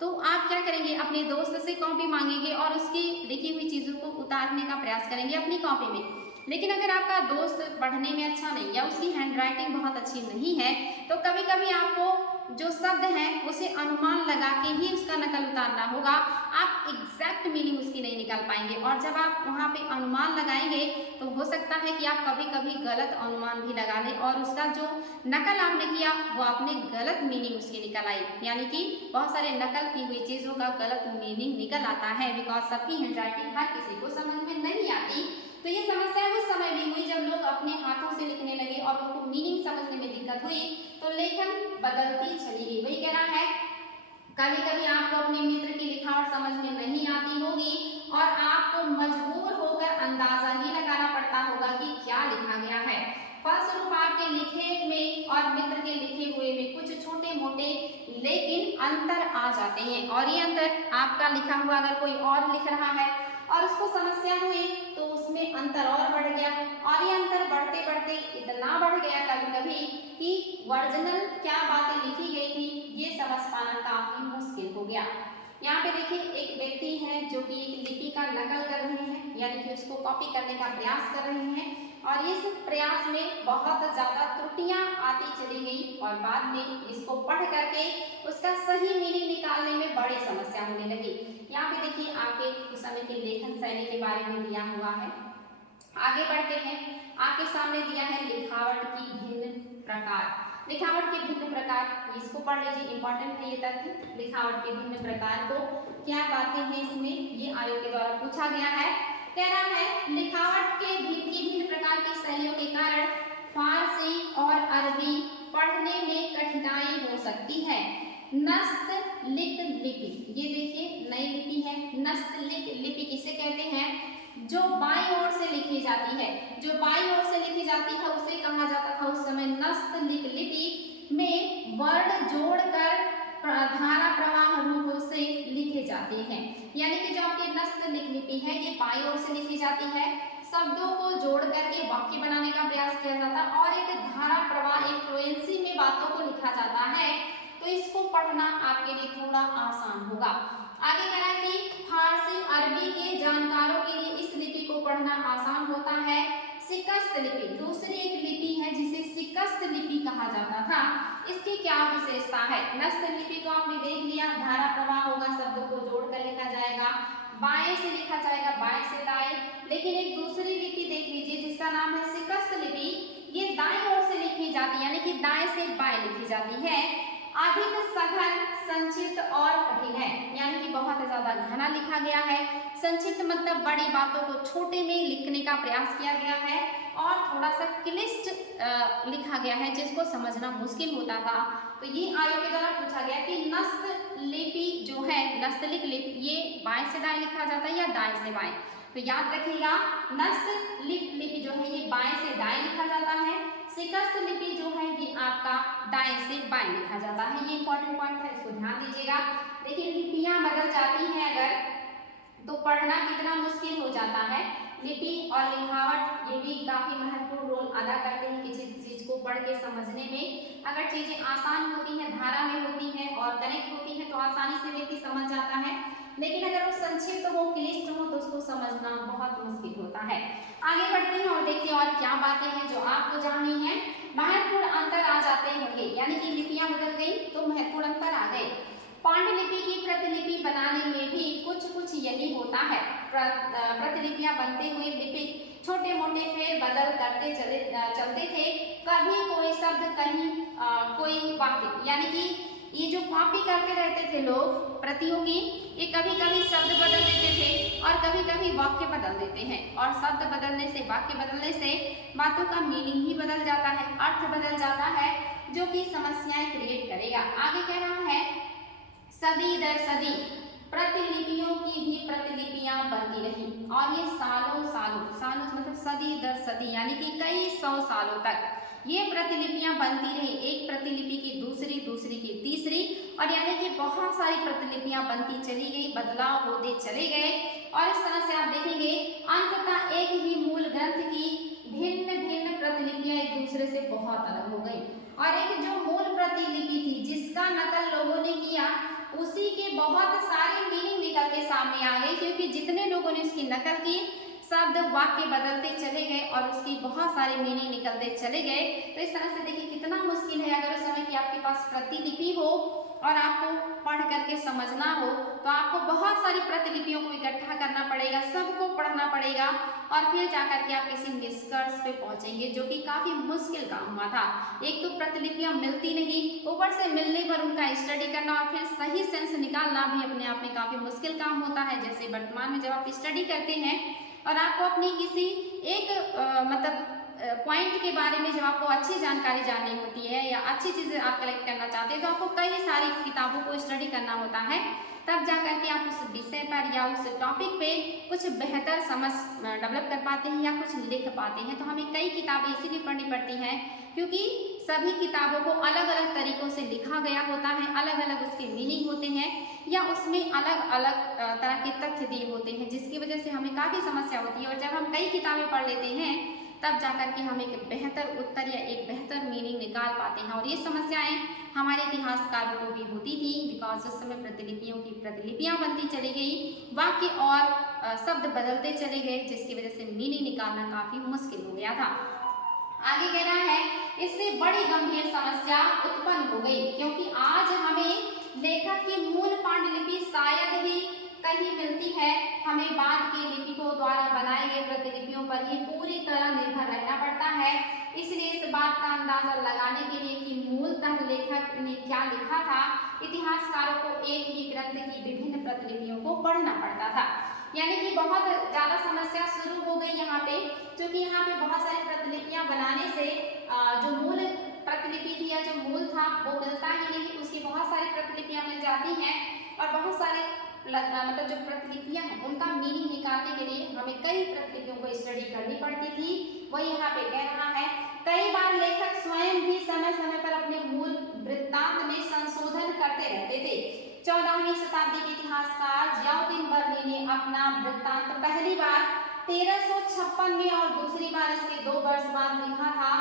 तो आप क्या करेंगे? अपने दोस्त से कॉपी मांगेंगे और उसकी लिखी हुई चीज़ों को उतारने का प्रयास करेंगे अपनी कॉपी में। लेकिन अगर आपका दोस्त पढ़ने में अच्छा नहीं या उसकी हैंडराइटिंग बहुत अच्छी नहीं है, तो कभी कभी आपको जो शब्द हैं उसे अनुमान लगा के ही उसका नकल उतारना होगा। आप एग्जैक्ट मीनिंग उसकी नहीं निकाल पाएंगे, और जब आप वहाँ पे अनुमान लगाएंगे तो हो सकता है कि आप कभी कभी गलत अनुमान भी लगा लें और उसका जो नकल आपने किया वो आपने गलत मीनिंग उसकी निकल आई। यानी कि बहुत सारे नकल की हुई चीज़ों का गलत मीनिंग निकल आता है, बिकॉज सबकी हैंडराइटिंग हर किसी को समझ में नहीं आती। तो ये समस्या उस समय भी हुई जब लोग अपने हाथों से लिखने लगे और उनको मीनिंग समझने में दिक्कत हुई, तो लेखन बदलती चली गई। वही कह रहा है, कभी कभी आपको अपने मित्र की लिखावट समझ में नहीं आती होगी और आपको मजबूर होकर अंदाजा ही लगाना पड़ता होगा कि क्या लिखा गया है। फलस्वरूप आपके लिखे में और मित्र के लिखे हुए में कुछ छोटे मोटे लेकिन अंतर आ जाते हैं, और ये अंतर आपका लिखा हुआ अगर कोई और लिख रहा है और उसको समस्या हुई तो उसमें अंतर और बढ़ गया, और ये अंतर बढ़ते बढ़ते इतना बढ़ गया कभी कभी कि ओरिजिनल क्या बातें लिखी गई थी ये समझ पाना काफी मुश्किल हो गया। यहाँ पे देखिए एक व्यक्ति है जो कि एक लिपि का नकल कर रहे हैं, यानी कि उसको कॉपी करने का प्रयास कर रहे हैं, और इस प्रयास में बहुत ज़्यादा त्रुटियां आती चली गई और बाद में इसको पढ़ करके उसका सही मीनिंग निकालने में बड़ी समस्या होने लगी। यहाँ पे देखिए आपके उस समय के लेखन शैली के बारे में दिया हुआ है। आगे बढ़ते हैं। आपके सामने दिया है लिखावट की भिन्न प्रकार। लिखावट के भिन्न प्रकार, इसको पढ़ लीजिए, इंपॉर्टेंट है ये तथ्य। लिखावट के भिन्न प्रकार को क्या बातें हैं इसमें, ये आयोग के द्वारा पूछा गया है। कह रहा है लिखावट के भिन्न प्रकार की शैलियों के कारण फारसी और अरबी पढ़ने में कठिनाई हो सकती है। नस्तलिक लिपि, ये देखिए नई लिपि है। नस्तलिक लिपि किसे कहते हैं, जो बाईं ओर से लिखी जाती है, जो बाईं ओर से लिखी जाती है उसे कहा जाता था उस समय नस्तलिक लिपि में वर्ण जोड़कर धारा प्रवाह रूप से लिखे जाते हैं। यानी कि जो आपकी नस्तलिक लिपि है ये बाईं ओर से लिखी जाती है, शब्दों को जोड़ करके वाक्य बनाने का प्रयास किया जाता है और एक धारा प्रवाह, एक फ्लुएंसी में बातों को लिखा जाता है, तो इसको पढ़ना आपके लिए थोड़ा आसान होगा। आगे कह रहा है कि फारसी अरबी के जानकारों के लिए इस लिपि को पढ़ना आसान होता है। शिकस्त लिपि दूसरी एक लिपि है जिसे शिकस्त लिपि कहा जाता था। इसकी क्या विशेषता है, नस्त लिपि तो आपने देख लिया, धारा प्रवाह होगा, शब्दों को जोड़कर लिखा जाएगा, बाएं से लिखा जाएगा, बाएं से दाएं। लेकिन एक दूसरी लिपि देख लीजिए जिसका नाम है शिकस्त लिपि, ये दाएं ओर से लिखी जाती है, यानी कि दाएं से बाएं लिखी जाती है। अधिक सघन, संक्षिप्त और कठिन है, यानी कि बहुत ज्यादा घना लिखा गया है। संक्षिप्त मतलब बड़ी बातों को छोटे में लिखने का प्रयास किया गया है और थोड़ा सा क्लिष्ट लिखा गया है जिसको समझना मुश्किल होता था। तो ये आयोग के द्वारा पूछा गया कि नस्त लिपि जो है, नस्तलिक लिपि, ये बाएं से दाएं लिखा जाता है या दाएं से बाएं, तो याद रखिएगा नस्तलिक लिपि जो है ये बाएं से दाएं लिखा जाता है, शिकस्त लिपि जो है ये आपका दाएं से बाएं लिखा जाता है। ये इंपॉर्टेंट पॉइंट है, इसको ध्यान दीजिएगा। देखिए लिपियां बदल जाती हैं अगर, तो पढ़ना कितना मुश्किल हो जाता है। लिपि और लिखावट ये भी काफी महत्वपूर्ण रोल अदा करते हैं किसी चीज को पढ़ के समझने में। अगर चीजें आसान होती हैं, धारा में होती हैं और कनेक्ट होती हैं तो आसानी से व्यक्ति समझ जाता है, लेकिन अगर वो संक्षिप्त हो, क्लिष्ट हो तो उसको समझना बहुत मुश्किल होता है। आगे बढ़ते हैं और देखिए और क्या बातें हैं जो आपको जाननी है। महत्वपूर्ण अंतर आ जाते होंगे, यानी कि लिपियां बदल गई तो महत्वपूर्ण अंतर आ गए। पांडुलिपि की प्रतिलिपि बनाने में भी कुछ यही होता है। प्रतिलिपियां बनते हुए लिपिक छोटे मोटे फेर बदल करते चलते थे। कभी कोई शब्द, कहीं कोई वाक्य, यानी कि ये जो कॉपी करते रहते थे लोग प्रतियों की, ये कभी कभी शब्द बदल देते थे और कभी कभी वाक्य बदल देते हैं, और शब्द बदलने से, वाक्य बदलने से बातों का मीनिंग ही बदल जाता है, अर्थ बदल जाता है, जो कि समस्याएं क्रिएट करेगा। आगे कह रहा है सदी दर सदी प्रतिलिपियों की भी प्रतिलिपियां बनती रही, और ये सालों मतलब सदी दर सदी यानी कि कई 100 सालों तक ये प्रतिलिपियां बनती रही। एक प्रतिलिपि की दूसरी, दूसरी की तीसरी, और यानी कि बहुत सारी प्रतिलिपियां बनती चली गई, बदलाव होते चले गए, और इस तरह से आप देखेंगे अंततः एक ही मूल ग्रंथ की भिन्न भिन्न प्रतिलिपियां एक दूसरे से बहुत अलग हो गई। और एक जो मूल प्रतिलिपि थी जिसका नकल लोगों ने किया, उसी के बहुत सारे मीनिंग निकल के सामने आ गए, क्योंकि जितने लोगों ने उसकी नकल की, शब्द वाक्य बदलते चले गए और उसकी बहुत सारे मीनिंग निकलते चले गए। तो इस तरह से देखिए कितना मुश्किल है अगर उस समय की आपके पास प्रतिलिपि हो और आपको पढ़ करके समझना हो, तो आपको बहुत सारी प्रतिलिपियों को इकट्ठा करना पड़ेगा, सबको पढ़ना पड़ेगा, और फिर जाकर के आप किसी निष्कर्ष पे पहुंचेंगे, जो कि काफी मुश्किल काम हुआ था। एक तो प्रतिलिपियां मिलती नहीं, ऊपर से मिलने पर उनका स्टडी करना और फिर सही सेंस निकालना भी अपने आप में काफी मुश्किल काम होता है। जैसे वर्तमान में जब आप स्टडी करते हैं और आपको अपनी किसी एक मतलब पॉइंट के बारे में जब आपको अच्छी जानकारी जाननी होती है या अच्छी चीज़ें आप कलेक्ट करना चाहते हैं, तो आपको कई सारी किताबों को स्टडी करना होता है, तब जा करके आप उस विषय पर या उस टॉपिक पे कुछ बेहतर समझ डेवलप कर पाते हैं या कुछ लिख पाते हैं। तो हमें कई किताबें इसीलिए पढ़नी पड़ती हैं क्योंकि सभी किताबों को अलग अलग तरीक़ों से लिखा गया होता है, अलग अलग उसके मीनिंग होते हैं या उसमें अलग अलग तरह के तथ्य दिए होते हैं, जिसकी वजह से हमें काफ़ी समस्या होती है। और जब हम कई किताबें पढ़ लेते हैं तब जाकर के हम एक बेहतर उत्तर या एक बेहतर मीनिंग निकाल पाते हैं। और ये समस्याएं हमारे इतिहासकारों को भी होती थी, बिकॉज उस समय प्रतिलिपियों की प्रतिलिपियां बनती चली गई, वाक्य और शब्द बदलते चले गए, जिसकी वजह से मीनिंग निकालना काफ़ी मुश्किल हो गया था। आगे कह रहा है इससे बड़ी गंभीर समस्या उत्पन्न हो गई, क्योंकि आज हमें लेखक की मूल पांडुलिपि शायद ही ही मिलती है, हमें बाद के लेखकों द्वारा बनाए गए प्रतिलिपियों पर ही पूरी तरह निर्भर रहना पड़ता है। इसलिए इस बात का अंदाजा लगाने के लिए कि मूलतः लेखक ने क्या लिखा था, इतिहासकारों को एक ही ग्रंथ की विभिन्न प्रतिलिपियों को पढ़ना पड़ता था। यानी कि बहुत ज़्यादा समस्या शुरू हो गई यहाँ पे, क्योंकि यहाँ पे बहुत सारी प्रतिलिपियाँ बनाने से जो मूल प्रतिलिपि थी या जो मूल था वो मिलता ही नहीं, उसकी बहुत सारी प्रतिलिपियाँ मिल जाती हैं और बहुत सारे मतलब जो प्रतिलिपियाँ हैं उनका मीनिंग निकालने के लिए हमें कई प्रतिलिपियों को स्टडी करनी पड़ती थी। वो यहाँ पे कह रहा है, कई बार लेखक स्वयं भी समय समय पर अपने मूल वृत्तांत में संशोधन करते रहते थे। 14वीं शताब्दी के इतिहासकार जियाउद्दीन बर्नी ने अपना वृत्तांत पहली बार 1356 में और दूसरी बार इसके 2 वर्ष बाद लिखा था।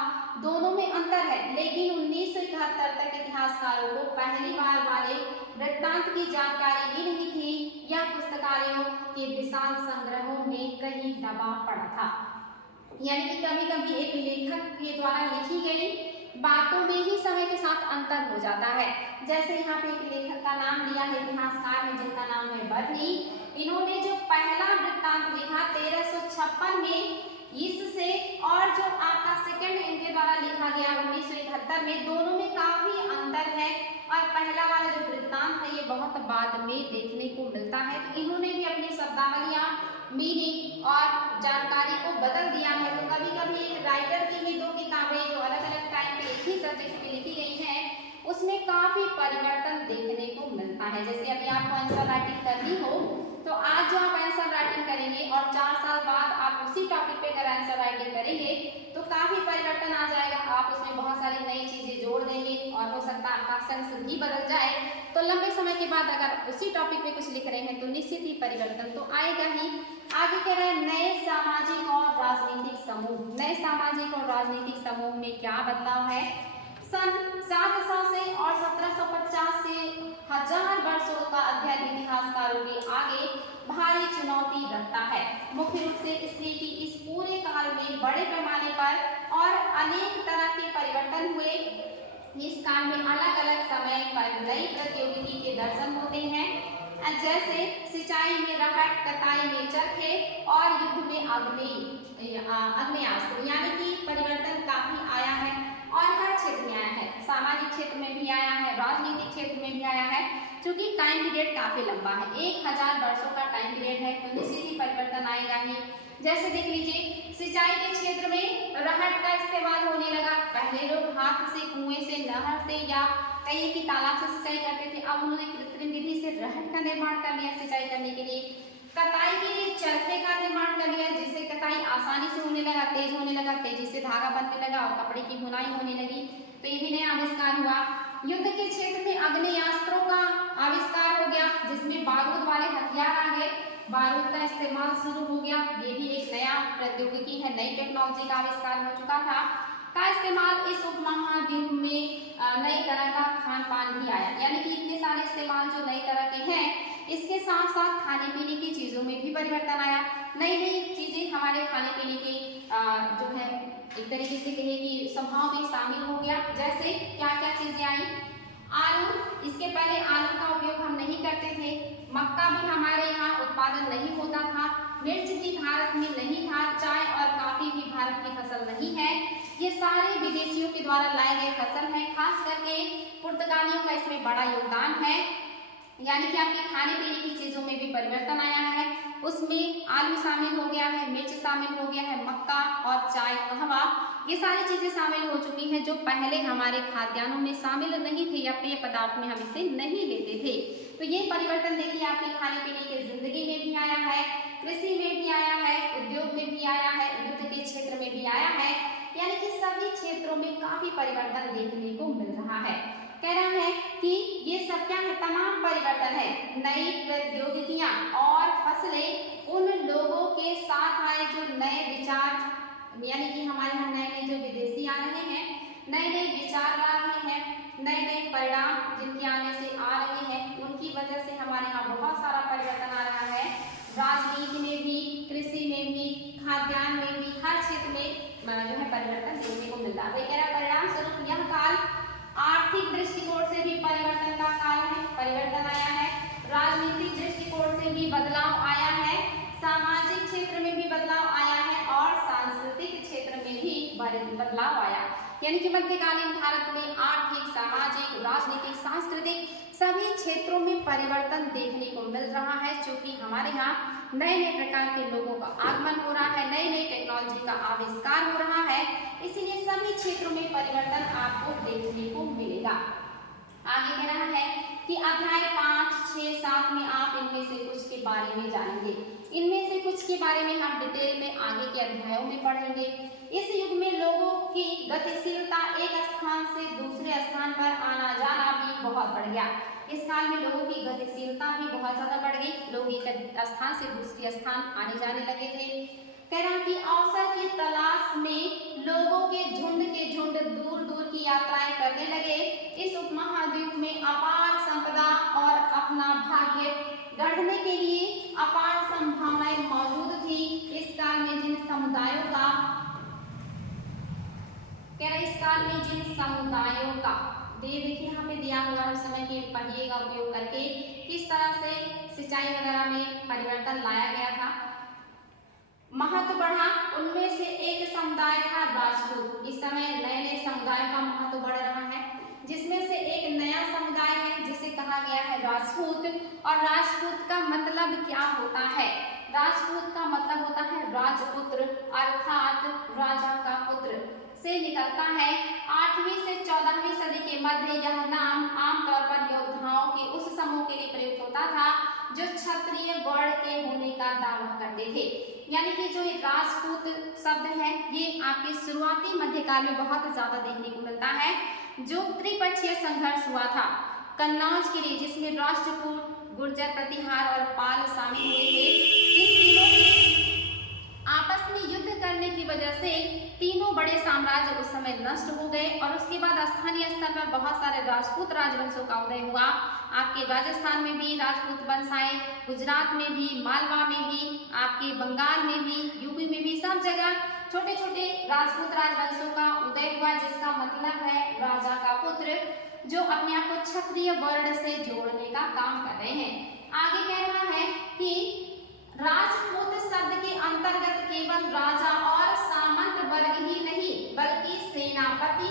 दोनों में अंतर है, लेकिन 1971 तक इतिहासकारों को पहली बार वाले वृत्तांत की जानकारी भी नहीं थी या पुस्तकालयों के विशाल संग्रहों में कहीं दबा पड़ा था। यानी कि कभी कभी एक लेखक के द्वारा लिखी गई बातों में ही समय के साथ अंतर हो जाता है। जैसे यहाँ पे एक लेखक का नाम लिया है, इतिहासकार है जिनका नाम है बर्नी। इन्होंने जो पहला वृत्तांत लिखा 1356 में, इससे और जो आपका सेकंड इनके द्वारा लिखा गया 1971 में, दोनों में काफी अंतर है और पहला वाला जो वृत्तांत है ये बहुत बाद में देखने को मिलता है। तो इन्होंने भी अपनी शब्दावलियां, मीनिंग और जानकारी को बदल दिया है। तो कभी कभी एक राइटर की ही 2 किताबें जो अलग अलग टाइम पे एक ही सब्जेक्ट पे लिखी गई हैं उसमें काफी परिवर्तन देखने को मिलता है। जैसे अभी आपको आंसर राइटिंग करनी हो तो आज जो आप आंसर राइटिंग करेंगे और 4 साल बाद आप उसी टॉपिक पे अगर आंसर राइटिंग करेंगे तो काफी परिवर्तन आ जाएगा। आप उसमें बहुत सारी नई चीजें जोड़ देंगे और हो सकता है आपका सेंस भी बदल जाए। तो लंबे समय के बाद अगर उसी टॉपिक पे कुछ लिख रहे हैं तो निश्चित ही परिवर्तन तो आएगा ही। आगे कह रहे हैं नए सामाजिक और राजनीतिक समूह। नए सामाजिक और राजनीतिक समूह में क्या बदलाव है? सन 700 से और 1750 से 1000 वर्षों का अध्ययन इतिहासकारों के आगे भारी चुनौती रखता है। मुख्य रूप से इसलिए कि इस पूरे काल में बड़े पैमाने पर और अनेक तरह के परिवर्तन हुए। इस काल में अलग अलग समय पर नई प्रौद्योगिकी के दर्शन होते हैं, जैसे सिंचाई में रहट, कटाई में चरखे और युद्ध में आग्नेयास्त्र। यानी कि परिवर्तन काफी आया है और हर क्षेत्र में आया है। सामाजिक क्षेत्र में भी आया है, राजनीतिक क्षेत्र में भी आया है। क्योंकि टाइम पीरियड काफी लंबा है, 1000 वर्षों का टाइम पीरियड है, तो निश्चित ही परिवर्तन आएगा ही। जैसे देख लीजिए, सिंचाई के क्षेत्र में रहट का इस्तेमाल होने लगा। पहले लोग हाथ से, कुएं से, नहर से या कहीं की तालाब से सिंचाई करते थे, अब उन्होंने कृत्रिम विधि से रहट का निर्माण कर लिया सिंचाई करने के लिए। कताई के लिए चरखे का निर्माण कर लिया, जिससे कताई आसानी से होने लगा, तेज होने लगा, तेजी से धागा बनने लगा और कपड़े की बुनाई होने लगी। तो ये भी नया आविष्कार हुआ। युद्ध के क्षेत्र में आग्नेयास्त्रों का आविष्कार हो गया, जिसमें बारूद वाले हथियार आ गए, बारूद का इस्तेमाल शुरू हो गया। ये भी एक नया प्रौद्योगिकी है, नई टेक्नोलॉजी का आविष्कार हो चुका था। का इस्तेमाल इस उपमहाद्वीप में नई तरह का खान पान भी आया। यानी कि इतने सारे इस्तेमाल जो नई तरह के हैं, इसके साथ साथ खाने पीने की चीज़ों में भी परिवर्तन आया। नई नई चीज़ें हमारे खाने पीने के जो है एक तरीके से कहे कि स्वभाव में शामिल हो गया। जैसे क्या क्या चीज़ें आई? आलू, इसके पहले आलू का उपयोग हम नहीं करते थे। मक्का भी हमारे यहाँ उत्पादन नहीं होता था। मिर्च भी भारत में नहीं था। चाय और कॉफी भी भारत की फसल नहीं है। ये सारे विदेशियों के द्वारा लाए गए फसल हैं। खास करके पुर्तगालियों का इसमें बड़ा योगदान है। यानी कि आपके खाने पीने की चीज़ों में भी परिवर्तन आया है। उसमें आलू शामिल हो गया है, मिर्च शामिल हो गया है, मक्का और चाय, कहवा, ये सारी चीज़ें शामिल हो चुकी हैं जो पहले हमारे खाद्यान्नों में शामिल नहीं थे या पेय पदार्थ में हम इसे नहीं लेते थे। तो ये परिवर्तन देखिए आपके खाने पीने की जिंदगी में भी आया है, कृषि में भी आया है, उद्योग में भी आया है, युद्ध के क्षेत्र में भी आया है। यानी कि सभी क्षेत्रों में काफी परिवर्तन देखने को मिल रहा है। कह रहा है कि ये सब क्या है? तमाम परिवर्तन है। नई प्रौद्योगिकियां और फसलें उन लोगों के साथ आए जो नए विचार, यानी कि हमारे यहाँ नए नए जो विदेशी आ रहे हैं, नए नए विचार ला रहे हैं, नए नए परिणाम जिनके आने से आ रहे हैं, उनकी वजह से हमारे यहाँ बहुत सारा परिवर्तन आ रहा है। राजनीति में भी, कृषि में भी, खाद्यान्न में भी, हर क्षेत्र में जो है परिवर्तन देखने को मिल रहा है। कह रहा परिणाम स्वरूप यह काल आर्थिक दृष्टिकोण से भी परिवर्तन का काल है, परिवर्तन आया है। राजनीतिक दृष्टिकोण से भी बदलाव में बदलाव आया। यानी कि मध्यकालीन भारत में आर्थिक, सामाजिक, राजनीतिक, सांस्कृतिक सभी क्षेत्रों में परिवर्तन देखने को मिल रहा है, क्योंकि हमारे यहाँ नए नए प्रकार के लोगों का आगमन हो रहा है, नई नई टेक्नोलॉजी का आविष्कार हो रहा है, इसीलिए सभी क्षेत्रों में परिवर्तन आपको देखने को मिलेगा। आगे कह रहा है कि अध्याय 5, 6, 7 में आप इनमें से कुछ के बारे में जानेंगे। इनमें से कुछ के बारे में हम डिटेल में आगे के अध्यायों में पढ़ेंगे। इस युग में लोगों की गतिशीलता, एक स्थान से दूसरे स्थान पर आना जाना भी बहुत बढ़ गया। इस काल में लोगों की गतिशीलता भी बहुत ज्यादा बढ़ गई, लोग एक स्थान से दूसरे स्थान आने जाने लगे थे। कह रहा कि अवसर की तलाश में लोगों के झुंड दूर दूर की यात्राएं करने लगे। इस उपमहाद्वीप में अपार संपदा और अपना भाग्य गढ़ने के लिए अपार संभावनाएं मौजूद थी। इस काल में जिन समुदायों का देखिए यहाँ पे दिया हुआ है, समय के पढ़िए का उपयोग करके किस तरह से सिंचाई वगैरह में परिवर्तन लाया गया था। महत्व बढ़ा, उनमें से एक समुदाय था राजपूत। इस समय नए नए समुदायों का महत्व बढ़ रहा है, जिसमें से एक नया समुदाय है जिसे कहा गया है राजपूत। और राजपूत का मतलब क्या होता है? राजपूत का मतलब होता है राजपुत्र, अर्थात राजा का पुत्र से निकलता है। 8वीं से 14वीं सदी के मध्य यह नाम आमतौर पर योद्धाओं के उस समूह के लिए प्रयुक्त होता था जो क्षत्रिय वर्ण के होने का दावा करते थे। यानी कि जो ये राजपूत शब्द है ये आपके शुरुआती मध्यकाल में बहुत ज्यादा देखने को मिलता है। जो त्रिपक्षीय संघर्ष हुआ था कन्नौज के लिए, जिसमें राष्ट्रकूट, गुर्जर, प्रतिहार और पाल शामिल हुए थे, इन तीनों के आपस में युद्ध करने की वजह से तीनों बड़े साम्राज्य उस समय नष्ट हो गए और उसके बाद स्थानीय स्तर पर बहुत सारे राजपूत राजवंशों का उदय हुआ। आपके राजस्थान में भी राजपूत वंश आए, गुजरात में भी, मालवा में भी, आपके बंगाल में भी, यूपी में भी, सब जगह छोटे छोटे राजपूत राजवंशों का उदय हुआ, जिसका मतलब है राजा का पुत्र, जो अपने आप को क्षत्रिय वर्ण से जोड़ने का काम कर रहे हैं। आगे कह रहा है कि राजपूत शब्द के अंतर्गत केवल राजा और सामंत वर्ग ही नहीं बल्कि सेनापति,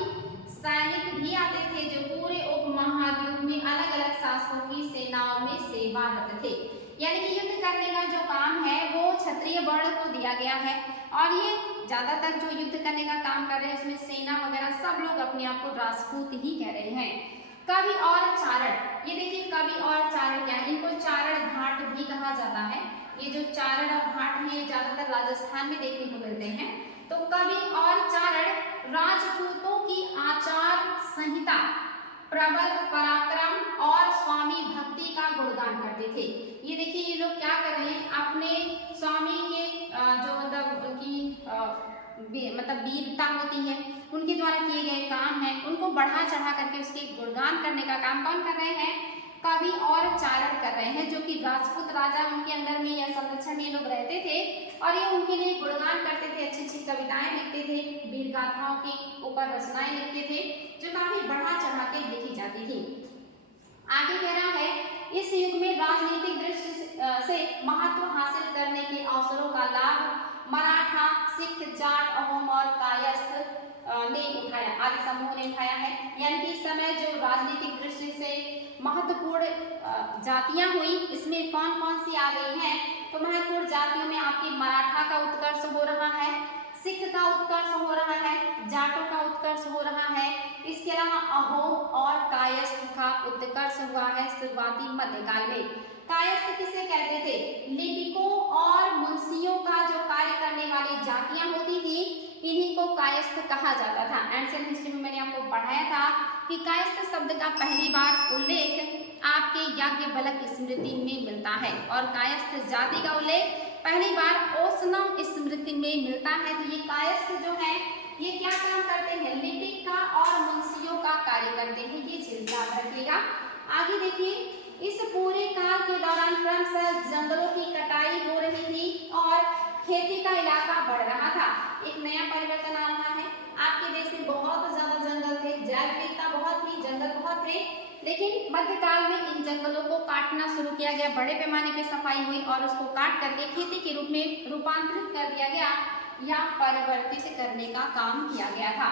सैनिक भी आते थे, जो पूरे उपमहाद्वीप में अलग अलग शासकों की सेनाओं में सेवारत थे। यानी कि युद्ध करने का जो काम है वो क्षत्रिय वर्ण को दिया गया है और ये ज्यादातर जो युद्ध करने का काम कर रहे हैं उसमें सेना वगैरह सब लोग अपने आप को राजपूत ही कह रहे हैं। कवि और चारण, ये देखिए कवि और चारण क्या है, इनको चारण घाट भी कहा जाता है। ये जो चारण और घाट है ये ज्यादातर राजस्थान में देखने को मिलते हैं। तो कवि और चारण राजपूतों की आचार संहिता, प्रबल पराक्रम और स्वामी भक्ति का गुणगान करते थे। ये देखिए ये लोग क्या कर रहे हैं, अपने स्वामी के जो मतलब उनकी मतलब वीरता होती है, उनके द्वारा किए गए काम है, उनको बढ़ा चढ़ा करके उसके गुणगान करने का काम कौन कर रहे हैं? कवि और चारण कर रहे हैं, जो कि राजपूत राजा उनके अंडर में या संरक्षण में ये लोग रहते थे और ये उनके लिए गुणगान करते थे, अच्छी अच्छी कविताएं लिखते थे, वीर गाथाओं के ऊपर रचनाएं लिखते थे, जो काफी बढ़ा चढ़ा के लिखी जाती थी। आगे कह रहा है इस युग में राजनीतिक दृष्टि से महत्व हासिल करने के अवसरों का लाभ मराठा, सिख, जाट, अहोम और कायस्थ ने उठाया, आदि समूह ने उठाया है। यानी कि इस समय जो राजनीतिक दृष्टि से महत्वपूर्ण जातियां हुई, इसमें कौन कौन सी आ गई हैं? तो महत्वपूर्ण जातियों में आपकी मराठा का उत्कर्ष हो रहा है, सिख का उत्कर्ष हो रहा है, जाटों का उत्कर्ष हो रहा है, इसके अलावा अहोम और कायस्थ का उत्कर्ष हुआ है शुरुआती मध्यकाल में। कायस्थ किसे कहते थे? लिपिकों और मुंशियों का जो कार्य करने वाली जातियां होती थी, इन्हीं को कायस्थ कहा जाता था। एंशिएंट हिस्ट्री में मैंने आपको पढ़ाया था कि कायस्थ शब्द का पहली बार उल्लेख आपके याज्ञवल्क्य स्मृति में मिलता है और कायस्थ जाति का उल्लेख पहली बार ओसनम स्मृति में मिलता है। तो ये कायस्थ जो है ये क्या काम करते हैं? लिपिक का और मुंशियों का कार्य करते हैं, ये चीज याद रखिएगा। आगे देखिए, इस पूरे काल के दौरान क्रमशः जंगलों की कटाई हो रही थी और खेती का इलाका बढ़ रहा था। एक नया परिवर्तन आ रहा है। आपके देश में बहुत ज्यादा जंगल थे, जैव विविधता बहुत थी, जंगल बहुत थे, लेकिन मध्यकाल में इन जंगलों को काटना शुरू किया गया, बड़े पैमाने पे सफाई हुई और उसको काट करके खेती के रूप में रूपांतरित कर दिया गया। या परिवर्तित करने का काम किया गया था।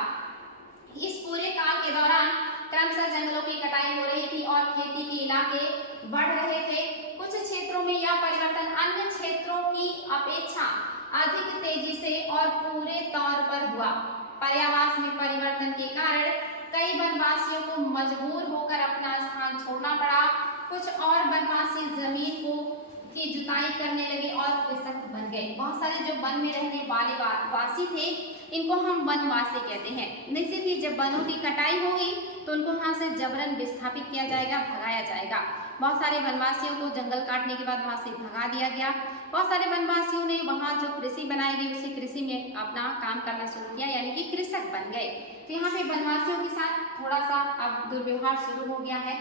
इस पूरे काल के दौरान क्रमशः जंगलों की कटाई हो रही थी और खेती के इलाके बढ़ रहे थे। कुछ क्षेत्रों में यह परिवर्तन अन्य क्षेत्रों की अपेक्षा अधिक तेजी से और पूरे तौर पर हुआ। पर्यावास में परिवर्तन के कारण कई वनवासियों को मजबूर होकर अपना स्थान छोड़ना पड़ा। कुछ और वनवासी जमीन की जुताई करने लगे और कृषक बन गए। बहुत सारे जो वन में रहने वाले वासी थे, इनको हम वनवासी कहते हैं। निश्चित ही जब वनों की कटाई होगी तो उनको वहाँ से जबरन विस्थापित किया जाएगा, भगाया जाएगा। बहुत सारे वनवासियों को जंगल काटने के बाद वहाँ से भगा दिया गया। बहुत सारे वनवासियों ने वहाँ जो कृषि बनाई गई उसी कृषि में अपना काम करना शुरू किया, यानी कि कृषक बन गए। तो यहाँ पे वनवासियों के साथ थोड़ा सा अब दुर्व्यवहार शुरू हो गया है।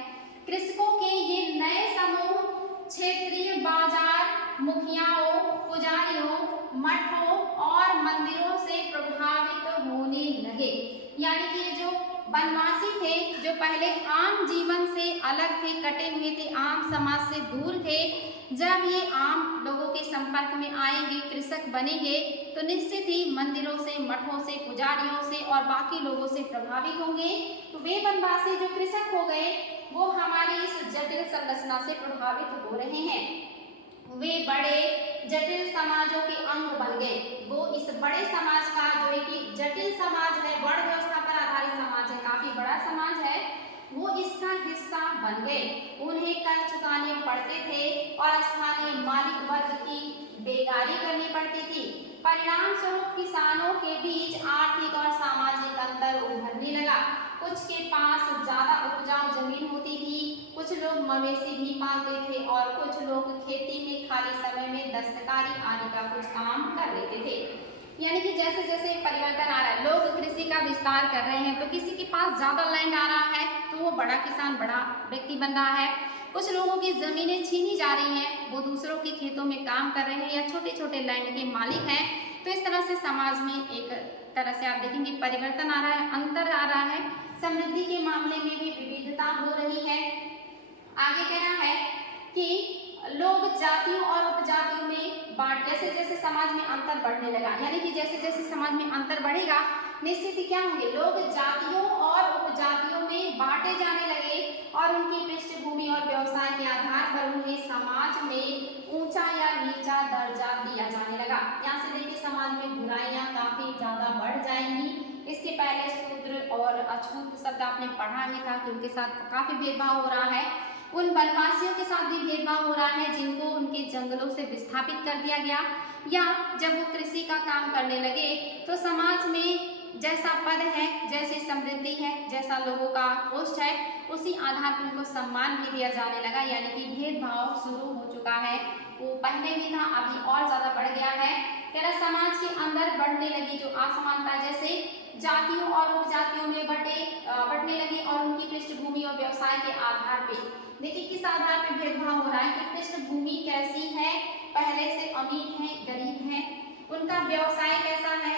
कृषकों के ये नए समूह क्षेत्रीय बाजार मुखियाओं, पुजारियों, मठों और मंदिरों से प्रभावित होने लगे। यानी कि ये जो वनवासी थे, जो पहले आम जीवन से अलग थे, कटे हुए थे, आम समाज से दूर थे, जब ये आम लोगों के संपर्क में आएंगे, कृषक बनेंगे, तो निश्चित ही मंदिरों से, मठों से, पुजारियों से और बाकी लोगों से प्रभावित होंगे। तो वे वनवासी जो कृषक हो गए, वो हमारी इस जटिल संरचना से प्रभावित हो रहे हैं। वे बड़े जटिल समाजों के अंग बन गए। वो इस बड़े समाज का, जो है कि जटिल समाज है, वर्ण व्यवस्था पर आधारित समाज है, काफी बड़ा समाज है, वो इसका हिस्सा बन गए। उन्हें कर चुकाने पड़ते थे और स्थानीय मालिक वर्ग की बेगारी करनी पड़ती थी। परिणाम स्वरूप किसानों के बीच आर्थिक और सामाजिक अंतर उभरने लगा। कुछ के पास ज्यादा उपजाऊ जमीन होती थी, कुछ लोग मवेशी भी पालते थे और कुछ लोग खेती में खाली समय में दस्तकारी आदि का कुछ काम कर लेते थे। यानी कि जैसे जैसे परिवर्तन आ रहा है, लोग कृषि का विस्तार कर रहे हैं, तो किसी के पास ज्यादा लैंड आ रहा है तो वो बड़ा किसान, बड़ा व्यक्ति बन रहा है। कुछ लोगों की जमीनें छीनी जा रही हैं, वो दूसरों के खेतों में काम कर रहे हैं या छोटे छोटे लैंड के मालिक हैं। तो इस तरह से समाज में एक तरह से आप देखेंगे परिवर्तन आ रहा है, अंतर आ रहा है। समृद्धि के मामले में भी विविधता हो रही है। आगे कहना है कि लोग जातियों और उपजातियों में बांट, जैसे जैसे समाज में अंतर बढ़ने लगा, यानी कि जैसे जैसे समाज में अंतर बढ़ेगा, निश्चित ही क्या होंगे, लोग जातियों और उपजातियों में बांटे जाने लगे और उनकी पृष्ठभूमि और व्यवसाय के आधार पर उन्हें समाज में ऊंचा या नीचा दर्जा दिया जाने लगा। यहाँ से देखिए समाज में बुराइयां काफी ज्यादा बढ़ जाएंगी। इसके पहले शूद्र और अछूत शब्द आपने पढ़ा ही था कि उनके साथ काफी भेदभाव हो रहा है। उन वनवासियों के साथ भी भेदभाव हो रहा है जिनको उनके जंगलों से विस्थापित कर दिया गया, या जब वो कृषि का काम करने लगे तो समाज में जैसा पद है, जैसी समृद्धि है, जैसा लोगों का पोस्ट है, उसी आधार पर उनको सम्मान भी दिया जाने लगा। यानी कि भेदभाव शुरू हो चुका है। वो पहले भी था, अभी और ज्यादा बढ़ गया है। कह रहा समाज के अंदर बढ़ने लगी जो असमानता, जैसे जातियों और उपजातियों में बढ़ने लगी और उनकी पृष्ठभूमि और व्यवसाय के आधार पे, देखिए किस आधार पे भेदभाव हो रहा है कि पृष्ठभूमि कैसी है, पहले से अमीर है, गरीब है, उनका व्यवसाय कैसा है,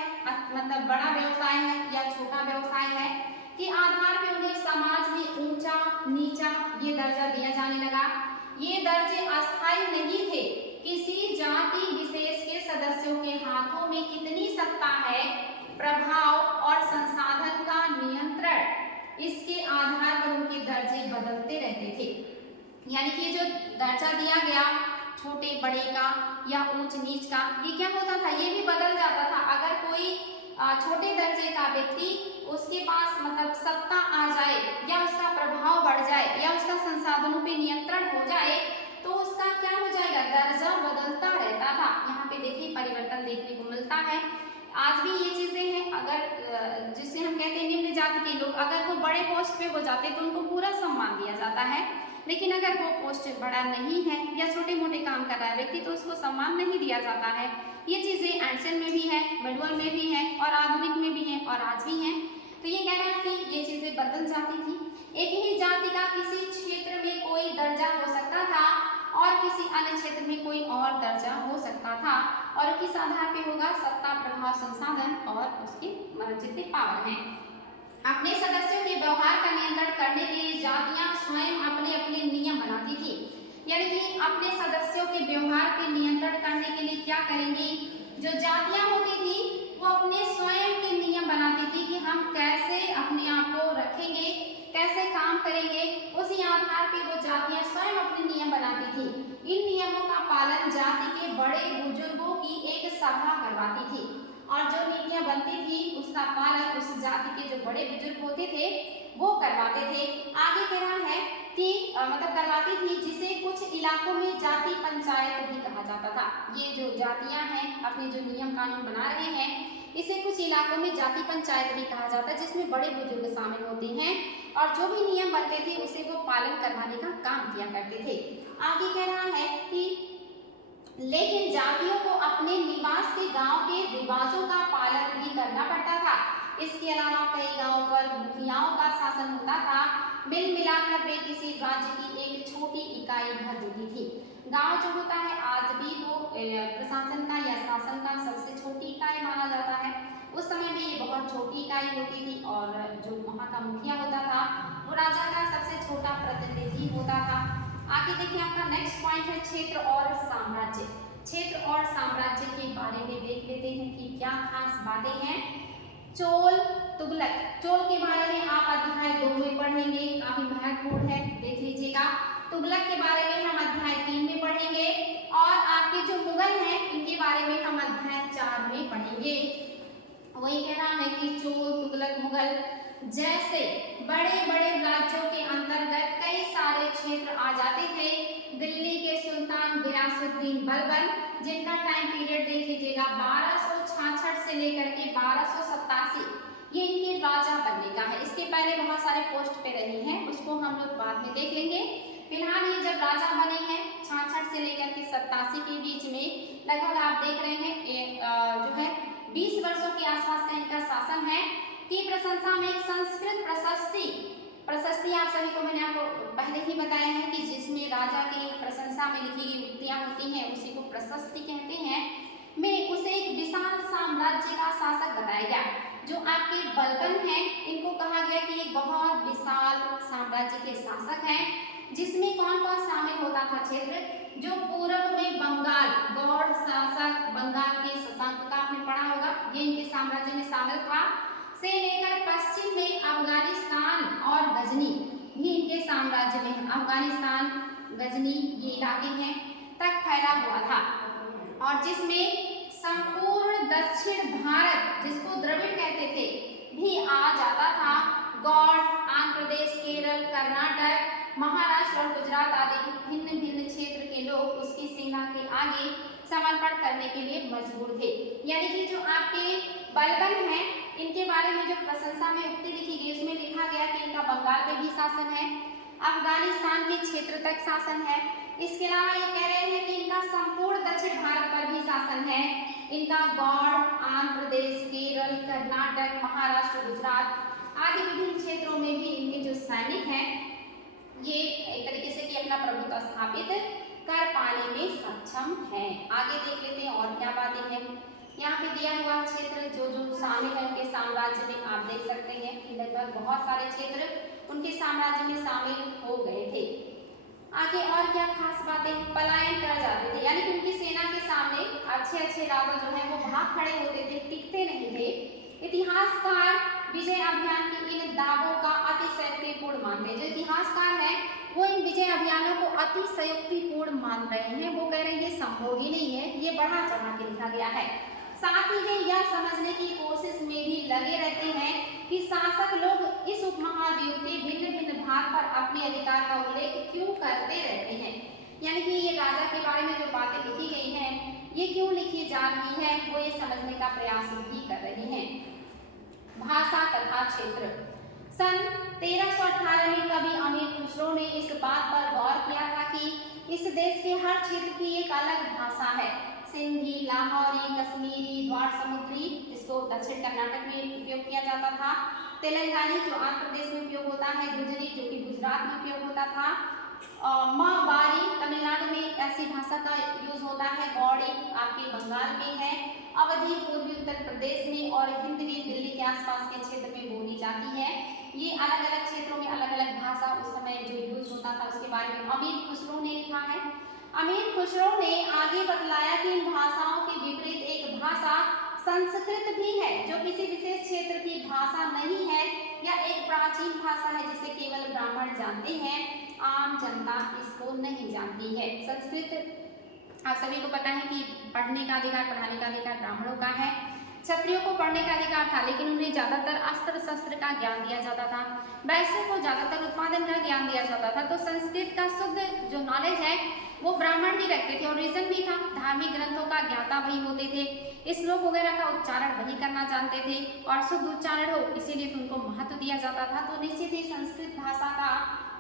मतलब बड़ा व्यवसाय है या छोटा व्यवसाय है, के आधार पे उन्हें समाज में ऊंचा नीचा ये दर्जा दिया जाने लगा। ये दर्जे अस्थायी नहीं थे। किसी जाति विशेष के सदस्यों के हाथों में कितनी सत्ता है, प्रभाव और संसाधन का नियंत्रण, इसके आधार पर उनके दर्जे बदलते रहते थे। यानी कि ये जो दर्जा दिया गया छोटे बड़े का या ऊंच नीच का, ये क्या होता था, ये भी बदल जाता था। अगर कोई छोटे दर्जे का व्यक्ति, उसके पास मतलब सत्ता आ जाए या उसका प्रभाव बढ़ जाए या उसका संसाधनों पे नियंत्रण हो जाए तो उसका क्या हो जाएगा, दर्जा बदलता रहता था। यहाँ पे देखिए परिवर्तन देखने को मिलता है। आज भी ये चीजें हैं। अगर जिसे हम कहते हैं निम्न जाति के लोग, अगर वो बड़े पोस्ट पे हो जाते तो उनको पूरा सम्मान दिया जाता है, लेकिन अगर वो पोस्ट बड़ा नहीं है या छोटे मोटे काम कर रहा है व्यक्ति तो उसको सम्मान नहीं दिया जाता है। ये चीजें एंशिएंट में भी है, मिडिवल में भी है और आधुनिक में भी है और आज भी है। तो ये कह रहा है कि ये चीजें बदल जाती थी। एक ही जाति का किसी क्षेत्र में कोई दर्जा हो सकता था और किसी अन्य क्षेत्र में कोई और दर्जा हो सकता था, और किस आधार पे होगा, सत्ता, प्रभाव, संसाधन और उसकी जितने पावर हैं। अपने सदस्यों के व्यवहार का नियंत्रण करने के लिए जातियां स्वयं अपने अपने नियम बनाती थी। यानी कि अपने सदस्यों के व्यवहार पे नियंत्रण करने के लिए क्या करेंगी, जो जातियां होती थी वो अपने स्वयं के नियम बनाती थी कि हम कैसे अपने आप को रखेंगे, कैसे काम करेंगे। उसी आधार पर वो जातियां स्वयं अपने नियम बनाती थी। इन नियमों का पालन जाति के बड़े बुजुर्गों की एक सभा करवाती थी और जो नीतियां बनती थी उसका पालन उस जाति के जो बड़े बुजुर्ग होते थे वो करवाते थे। आगे कह रहा है कि मतलब करवाती थी, जिसे कुछ इलाकों में जाति पंचायत भी कहा जाता था। ये जो जातियां हैं अपने जो नियम कानून बना रहे हैं इसे कुछ इलाकों में जाति पंचायत भी कहा जाता है, जिसमें बड़े बुजुर्ग शामिल होते हैं और जो भी नियम बनते थे उसे वो पालन करवाने का काम किया करते थे। आगे कह रहा है कि लेकिन जातियों को अपने निवास के गांव के रिवाजों का पालन भी करना पड़ता था। इसके अलावा कई गांवों पर मुखियाओं का शासन होता था। मिल मिलाकर वे किसी राज्य की एक छोटी इकाई भर होती थी। गांव जो होता है आज भी वो प्रशासन का या शासन का सबसे छोटी इकाई माना जाता है। उस समय में ये बहुत छोटी इकाई होती थी और जो वहाँ का मुखिया होता था वो राजा का सबसे छोटा प्रतिनिधि होता था। आगे देखिए आपका नेक्स्ट पॉइंट है क्षेत्र और साम्राज्य। क्षेत्र और साम्राज्य के बारे में देख लेते हैं कि क्या खास बातें हैं। चोल तुगलक, चोल के बारे में आप अध्याय 2 में पढ़ेंगे, काफी महत्वपूर्ण है, देख लीजिएगा। तुगलक के बारे में हम अध्याय 3 में पढ़ेंगे और आपके जो मुगल हैं इनके बारे में हम अध्याय 4 में पढ़ेंगे। वही कह रहा है कि चोल तुगलक मुगल जैसे बड़े बड़े राज्यों के अंतर्गत कई सारे क्षेत्र आ जाते थे। दिल्ली के सुल्तान गियासुद्दीन बलबन, जिनका टाइम पीरियड देख लीजिएगा 1266 से लेकर के 1287, ये इनके राजा बनने का है। इसके पहले बहुत सारे पोस्ट पे रही हैं, उसको हम लोग बाद में देख लेंगे। फिलहाल ये जब राजा बने हैं 66 से लेकर के 87 के बीच में लगभग आप देख रहे हैं जो है 20 वर्षों के आसपास का इनका शासन है। की प्रशंसा में संस्कृत प्रशस्ति आप सभी को मैंने आपको पहले ही बताया है कि जिसमें राजा की प्रशंसा में लिखी गई उक्तियां होती हैं उसी को प्रशस्ति कहते हैं, में उसे एक विशाल साम्राज्य का शासक बताया गया। जो आपके बलबन हैं इनको कहा गया कि एक बहुत विशाल साम्राज्य के शासक हैं, जिसमें कौन कौन शामिल होता था क्षेत्र। जो पूर्व में बंगाल, गौड़ शासक बंगाल के शशांक का आपने पढ़ा होगा, ये इनके साम्राज्य में शामिल था, से लेकर पश्चिम में अफगानिस्तान और गजनी भी इनके साम्राज्य में है। अफगानिस्तान गजनी ये इलाके हैं तक फैला हुआ था और जिसमें संपूर्ण दक्षिण भारत, जिसको द्रविड़ कहते थे, भी आ जाता था। गौड़, आंध्र प्रदेश, केरल, कर्नाटक, महाराष्ट्र और गुजरात आदि भिन्न भिन्न क्षेत्र के लोग उसकी सेना के आगे समर्पण करने के लिए मजबूर थे। यानी कि जो आपके बलबन हैं इनके बारे में जो प्रशंसा में उक्ति लिखी गई उसमें लिखा गया कि इनका बंगाल पे भी शासन है, अफगानिस्तान के क्षेत्र तक शासन है। इसके अलावा ये कह रहे हैं कि इनका संपूर्ण दक्षिण भारत पर भी शासन है। इनका गौड़, आंध्र प्रदेश, केरल, कर्नाटक, महाराष्ट्र, गुजरात आदि विभिन्न क्षेत्रों में भी इनके जो सैनिक हैं ये एक तरीके से कि अपना प्रभुत्व स्थापित कर पाने में सक्षम है। आगे देख लेते हैं और क्या बातें हैं। यहाँ पे दिया हुआ क्षेत्र जो जो शामिल है उनके साम्राज्य में आप देख सकते हैं कि लगभग बहुत सारे क्षेत्र उनके साम्राज्य में शामिल हो गए थे। आगे और क्या खास बातें, पलायन कर जाते थे, यानी कि उनकी सेना के सामने अच्छे अच्छे राजा जो है वो भाग खड़े होते थे, टिकते नहीं थे। इतिहासकार विजय अभियान के इन दावों का अतिशयोक्तिपूर्ण मानते हैं। जो इतिहासकार हैं वो इन विजय अभियानों को अतिशयोक्तिपूर्ण मान रहे हैं। वो कह रहे हैं ये संभव ही नहीं है, ये बढ़ा चढ़ा के लिखा गया है। साथ ही वे यह समझने की कोशिश में भी लगे रहते हैं कि शासक लोग इस उपमहाद्वीप के भिन्न भिन्न भाग पर अपने अधिकार का उल्लेख क्यों करते रहते हैं। यानी कि ये राजा के बारे में जो बातें लिखी गई हैं ये क्यों लिखी जा रही है, वो ये समझने का प्रयास भी कर रहे हैं। भाषा तथा क्षेत्र। सन 1318 में कवि अमीर खुसरो ने इस बात पर गौर किया था कि इस देश के हर क्षेत्र की एक अलग भाषा है। सिंधी, लाहौरी, कश्मीरी, द्वार समुद्री, इसको दक्षिण कर्नाटक में उपयोग किया जाता था। तेलंगानी जो आंध्र प्रदेश में उपयोग होता है, गुजरी जो कि गुजरात में उपयोग होता था, माहवारी तमिलनाडु में ऐसी भाषा का यूज होता है, गौड़ी आपके बंगाल में है, अवधी पूर्वी उत्तर प्रदेश में और हिंदवी दिल्ली के आसपास के क्षेत्र में बोली जाती है। ये अलग अलग क्षेत्रों में अलग अलग भाषा उस समय जो यूज होता था उसके बारे में अमीर खुसरो ने लिखा है। अमीर खुसरो ने आगे बतलाया कि इन भाषाओं के विपरीत एक भाषा संस्कृत भी है, जो किसी विशेष क्षेत्र की भाषा नहीं है या एक प्राचीन भाषा है जिसे केवल ब्राह्मण जानते हैं, आम जनता इसको नहीं जानती है। संस्कृत आप सभी को पता है कि पढ़ने का अधिकार, पढ़ाने का अधिकार ब्राह्मणों का है। क्षत्रियों को पढ़ने का अधिकार था, लेकिन उन्हें ज्यादातर अस्त्र शस्त्र का ज्ञान दिया जाता था। वैश्यों को ज्यादातर उत्पादन का ज्ञान दिया जाता था। तो संस्कृत का शुद्ध जो नॉलेज है वो ब्राह्मण ही रखते थे, और रीजन भी था, धार्मिक ग्रंथों का ज्ञाता वही होते थे, श्लोक वगैरह का उच्चारण वही करना जानते थे, और शुद्ध उच्चारण हो इसीलिए उनको महत्व दिया जाता था। तो निश्चित ही संस्कृत भाषा का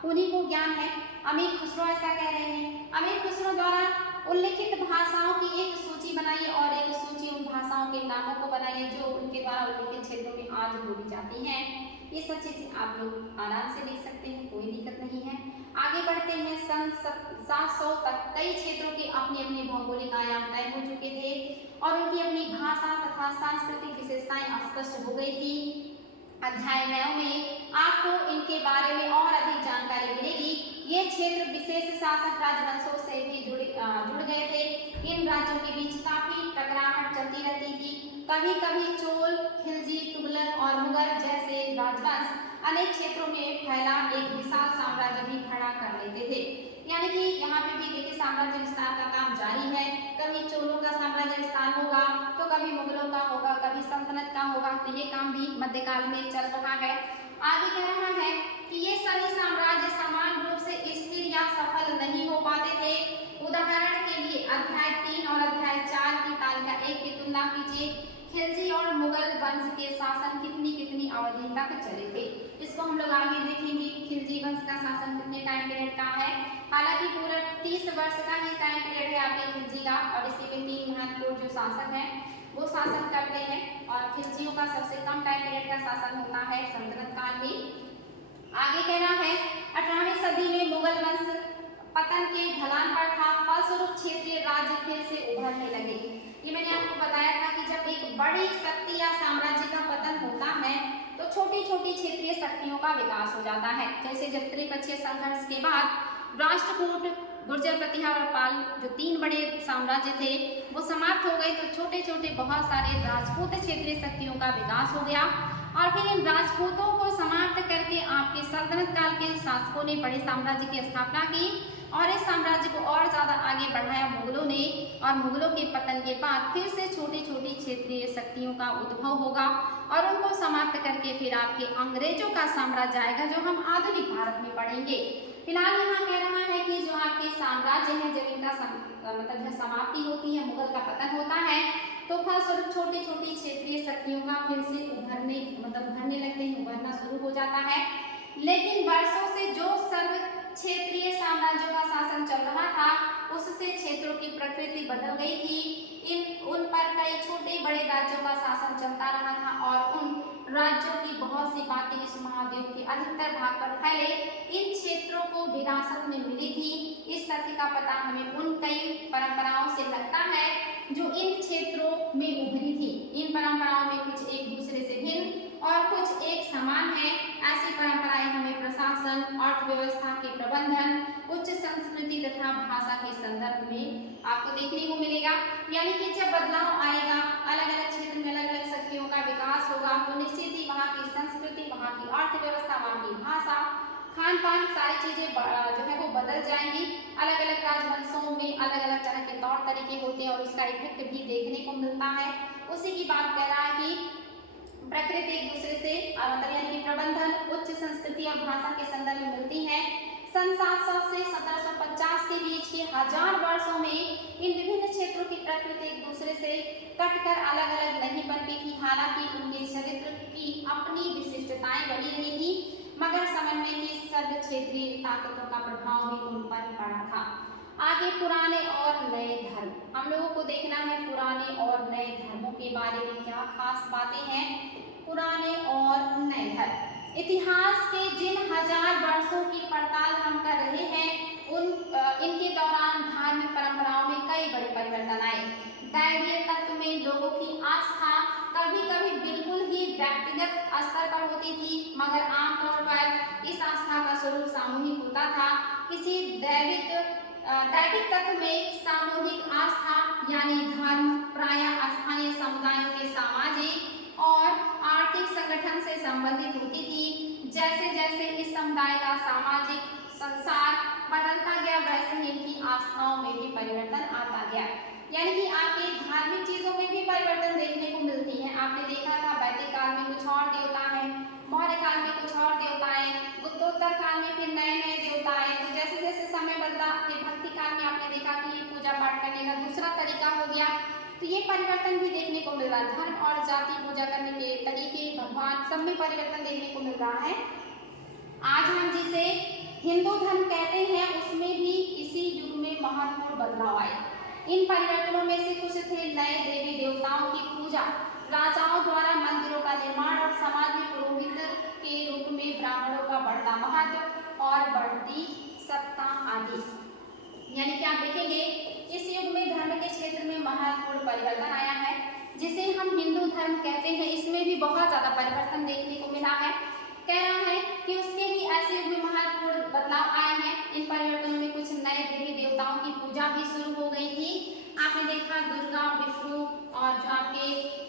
उन्हीं को ज्ञान है। अमीर खुसरो ऐसा कह रहे हैं। अमीर खुसरो द्वारा उल्लिखित भाषाओं की एक सूची बनाइए और एक सूची उन भाषाओं के नामों को बनाइए जो उनके द्वारा उल्लिखित क्षेत्रों में आज बोली जाती हैं। ये सब चीजें आप लोग आराम से लिख सकते हैं, कोई दिक्कत नहीं है। आगे बढ़ते हैं। सन 700 तक कई क्षेत्रों के अपने अपने भौगोलिक आयाम तय हो चुके थे और उनकी अपनी भाषा तथा सांस्कृतिक विशेषताएं स्पष्ट हो गई थी। अध्याय 9 में आपको इनके बारे में और अधिक जानकारी मिलेगी। ये क्षेत्र विशेष शासक राजवंशों से भी जुड़ गए थे। इन राज्यों के बीच काफी टकराहट चलती रहती थी। कभी कभी चोल, खिलजी, तुगलक और मुगल जैसे राजवंश अनेक क्षेत्रों में फैला एक विशाल साम्राज्य भी खड़ा कर लेते थे। यानी कि यहाँ पे भी देखिए साम्राज्य विस्तार का काम जारी है। कभी चोलों का साम्राज्य विस्तार होगा, तो कभी मुगलों का होगा, कभी सल्तनत का होगा। तो ये काम भी मध्यकाल में चल रहा है। आगे कह रहा है कि ये सभी साम्राज्य समान रूप से स्थिर या सफल नहीं हो पाते थे। उदाहरण के लिए अध्याय 3 और अध्याय 4 की तालिका 1 की तुलना कीजिए। खिलजी और मुगल वंश के शासन कितनी अवधि तक चले थे, इसको हम लोग आगे देखेंगे। खिलजी वंश का शासन कितने टाइम पीरियड का है? हालांकि पूरा 30 वर्ष का ही टाइम पीरियड है आपके खिलजी का, और इसी में 3 महत्वपूर्ण जो शासक हैं वो शासन करते हैं, और खिलजियों का सबसे कम टाइम पीरियड का शासन होता है सल्तनत काल में। आगे कहना है 18वीं सदी में मुगल वंश पतन के ढलान पर था, फलस्वरूप क्षेत्रीय राज्य फिर से उभरने लगे। ये मैंने आपको बताया था कि जब एक बड़ी शक्ति या साम्राज्य का पतन होता है तो छोटी छोटी क्षेत्रीय शक्तियों का विकास हो जाता है। जैसे जब त्रिपक्षीय संघर्ष के बाद राष्ट्रकूट, गुर्जर, प्रतिहार और पाल जो 3 बड़े साम्राज्य थे वो समाप्त हो गए, तो छोटे छोटे बहुत सारे राजपूत क्षेत्रीय शक्तियों का विकास हो गया, और फिर इन राजपूतों को समाप्त करके आपके सल्तनत काल के शासकों ने बड़े साम्राज्य की स्थापना की, और इस साम्राज्य को और ज्यादा आगे बढ़ाया मुगलों ने। और मुगलों के पतन के बाद फिर से छोटी छोटी क्षेत्रीय शक्तियों का उद्भव होगा, और उनको समाप्त करके फिर आपके अंग्रेजों का साम्राज्य आएगा, जो हम आधुनिक भारत में पढ़ेंगे। फिलहाल यहाँ कह रहा है कि जो आपके साम्राज्य है, जब इनका मतलब जब समाप्ति होती है, मुगल का पतन होता है, तो फलस्वरूप छोटी छोटी क्षेत्रीय शक्तियों का फिर से उभरने लगते हैं, उभरना शुरू हो जाता है। लेकिन वर्षों से जो सर्व क्षेत्रीय साम्राज्यों का शासन चल रहा था, उससे क्षेत्रों की प्रकृति बदल गई थी। उन पर कई छोटे बड़े राज्यों का शासन चलता रहा था, और उन राज्यों की बहुत सी बातें इस महाद्वीप के अधिकतर भाग पर फैले इन क्षेत्रों को विरासत में मिली थी। इस तथ्य का पता हमें उन कई परंपराओं से लगता है जो इन क्षेत्रों में उभरी थी। इन परंपराओं में कुछ एक दूसरे से भिन्न और कुछ एक समान है। ऐसी परंपराएं हमें प्रशासन, अर्थव्यवस्था के प्रबंधन, उच्च संस्कृति तथा भाषा के संदर्भ में आपको देखने को मिलेगा। यानी कि जब बदलाव आएगा, अलग अलग क्षेत्र में अलग अलग शक्तियों का विकास होगा, तो निश्चित ही वहाँ की संस्कृति, वहाँ की अर्थव्यवस्था, वहाँ की भाषा, खान पान, सारी चीजें जो है वो बदल जाएंगी। अलग अलग राजवंशों में अलग अलग तरह के तौर तरीके होते हैं, और उसका इफेक्ट भी देखने को मिलता है। उसी की बात कर रहा है कि प्रकृति एक दूसरे से मतलब यानी कि प्रबंधन, उच्च संस्कृति और भाषा के संदर्भ में मिलती है। सन 700 से 1750 के बीच के 1000 वर्षों में इन विभिन्न क्षेत्रों की प्रकृति एक दूसरे से कटकर अलग अलग नहीं बनती थी। हालांकि उनके चरित्र की अपनी विशिष्टताएं बनी रही थी, मगर समन्वय की सर्व क्षेत्रीय ताकतों का प्रभाव भी उन पर पड़ा था। आगे पुराने और नए धर्म, हम लोगों को देखना है पुराने और नए धर्मों के बारे में क्या खास बातें हैं। पुराने और नए धर्म, इतिहास के जिन 1000 वर्षों की पड़ताल हम कर रहे हैं, इनके दौरान धार्मिक परंपराओं में कई बड़े परिवर्तन आए। दैवीय तत्व में लोगों की आस्था कभी कभी बिल्कुल ही व्यक्तिगत स्तर पर होती थी, मगर आमतौर पर इस आस्था का स्वरूप सामूहिक होता था। किसी दैविक दैविक तत्व में सामूहिक आस्था यानी धर्म प्रायः स्थानीय समुदायों के सामाजिक और आर्थिक संगठन से संबंधित होती थी। जैसे जैसे इस समुदाय का सामाजिक संसार बदलता गया वैसे ही इनकी आस्थाओं में भी परिवर्तन आता गया। यानी कि आपके धार्मिक चीजों में भी परिवर्तन देखने को मिलती है। आपने देखा था वैदिक काल में कुछ और देवता है, मौर्य काल में कुछ और देवताएं, गुप्तोत्तर काल में फिर नए नए देवता आए। तो जैसे जैसे समय बदला, फिर भक्ति काल में आपने देखा कि पूजा पाठ करने का दूसरा तरीका हो गया। तो ये परिवर्तन भी देखने को मिल रहा है। धर्म और जाति पूजा करने के तरीके, भगवान सब में परिवर्तन देखने को मिल रहा है। आज हम जिसे हिंदू धर्म कहते हैं उसमें भी इसी युग में महत्वपूर्ण बदलाव आए। इन परिवर्तनों में से कुछ थे नए देवी देवताओं की पूजा, राजाओं द्वारा मंदिरों का निर्माण और समाज में पुरोहित के रूप में ब्राह्मणों का बढ़ता महत्व और बढ़ती सत्ता आदि। यानी कि आप देखेंगे इस युग में धर्म के क्षेत्र में महत्वपूर्ण परिवर्तन आया है, जिसे हम हिंदू धर्म कहते हैं। इसमें भी बहुत ज्यादा परिवर्तन देखने को मिला है। कह रहा है कि उसके भी ऐसे युग में महत्वपूर्ण बदलाव आए हैं। इन परिवर्तनों में कुछ नए देवी देवताओं की पूजा भी शुरू हो गई थी। आपने देखा दुर्गा, विष्णु और जो आपके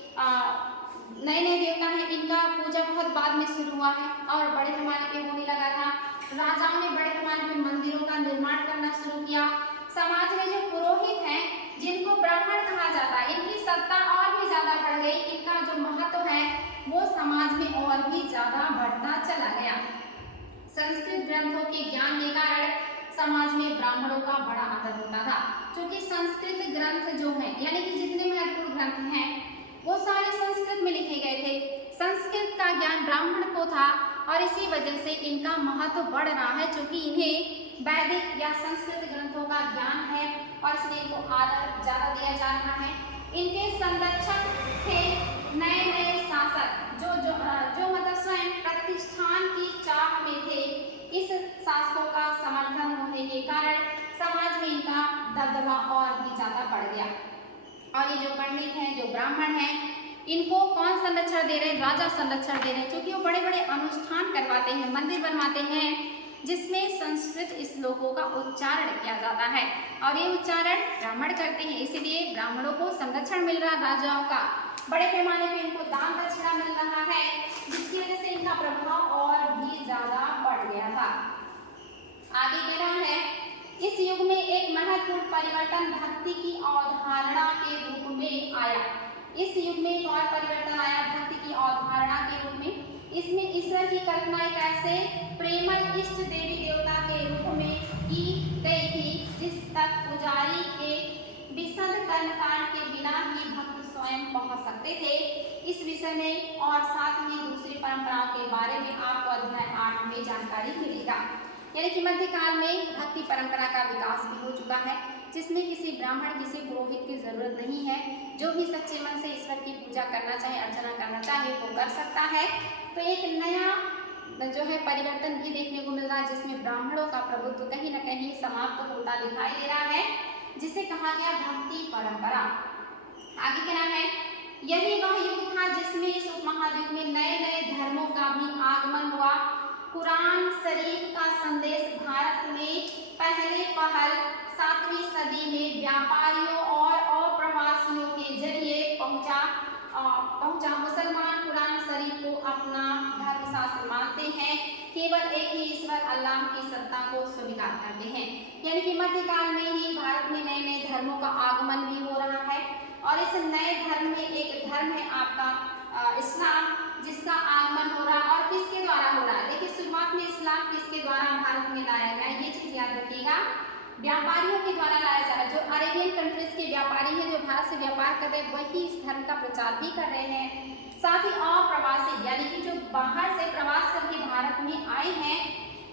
नए नए देवता हैं, इनका पूजा बहुत बाद में शुरू हुआ है और बड़े पैमाने पे होने लगा था। राजाओं ने बड़े पैमाने पे मंदिरों का निर्माण करना शुरू किया। समाज में जो पुरोहित हैं, जिनको ब्राह्मण कहा जाता है, इनकी सत्ता और भी ज्यादा बढ़ गई। इनका जो महत्व है वो समाज में और भी ज्यादा बढ़ता चला गया। संस्कृत ग्रंथों के ज्ञान के कारण समाज में ब्राह्मणों का बड़ा आदर होता था, क्योंकि संस्कृत ग्रंथ जो हैं, यानी कि जितने महत्वपूर्ण ग्रंथ हैं वो सारे संस्कृत में लिखे गए थे। संस्कृत का ज्ञान ब्राह्मण को था और इसी वजह से इनका महत्व बढ़ रहा है, क्योंकि इन्हें वैदिक या संस्कृत ग्रंथों का ज्ञान है और इसलिए इनको आदर ज्यादा दिया जा रहा है। इनके संरक्षक थे नए नए शासक, जो मतलब स्वयं प्रतिष्ठान की चाह में थे। इस शासकों का समर्थन होने के कारण समाज में इनका दबदबा और भी ज्यादा बढ़ गया। और ये जो पंडित हैं, जो ब्राह्मण हैं, इनको कौन संरक्षण दे रहे हैं? राजा संरक्षण दे रहे हैं, क्योंकि वो बड़े बड़े अनुष्ठान करवाते हैं, मंदिर बनवाते हैं, जिसमें संस्कृत श्लोकों का उच्चारण किया जाता है और ये उच्चारण ब्राह्मण करते हैं। इसीलिए ब्राह्मणों को संरक्षण मिल रहा, राजाओं का बड़े पैमाने पे इनको दान दक्षिणा मिल रहा है, जिसकी वजह से इनका प्रभाव और भी ज्यादा बढ़ गया था। आगे कह रहा है इस युग में एक महत्वपूर्ण परिवर्तन भक्ति की अवधारणा के रूप में आया। इस युग में एक और परिवर्तन आया भक्ति की अवधारणा के रूप में। इसमें ईश्वर की कल्पना एक ऐसे प्रेमल इष्ट देवी देवता के रूप में की गई थी, जिस तक पुजारी के विशद कर्मकांड के बिना ही भक्त स्वयं पहुंच सकते थे। इस विषय में और साथ ही दूसरी परंपराओं के बारे में आपको अध्याय 8 में जानकारी मिलेगा। यानी कि मध्यकाल में भक्ति परंपरा का विकास भी हो चुका है, जिसमें किसी ब्राह्मण, किसी पुरोहित की जरूरत नहीं है। जो भी सच्चे मन से ईश्वर की पूजा करना चाहे, अर्चना करना चाहे, वो कर सकता है। तो एक नया जो है परिवर्तन भी देखने को मिल रहा है, जिसमें ब्राह्मणों का प्रभुत्व कहीं न कहीं समाप्त होता दिखाई दे रहा है, जिसे कहा गया भक्ति परंपरा। आगे कहना है यही वह युग था जिसमें इस उपमहाद्वीप में नए नए धर्मों का भी आगमन हुआ। कुरान शरीफ का संदेश भारत में पहले पहल 7वीं सदी में व्यापारियों और अप्रवासियों के जरिए पहुंचा। मुसलमान कुरान शरीफ को अपना धर्मशास्त्र मानते हैं, केवल एक ही ईश्वर अल्लाह की सत्ता को स्वीकार करते हैं। यानी कि मध्यकाल में ही भारत में नए नए धर्मों का आगमन भी हो रहा है और इस नए धर्म में एक धर्म है आपका इस्लाम, जिसका आगमन हो रहा है। और किसके द्वारा हो रहा है? देखिए शुरुआत में इस्लाम किसके द्वारा भारत में लाया गया, ये चीज याद रखिएगा। व्यापारियों के द्वारा लाया जा रहा है। जो अरेबियन कंट्रीज के व्यापारी हैं, जो भारत से व्यापार कर रहे हैं, वही इस धर्म का प्रचार भी कर रहे हैं। साथ ही अप्रवासी यानी कि जो बाहर से प्रवास करके भारत में आए हैं,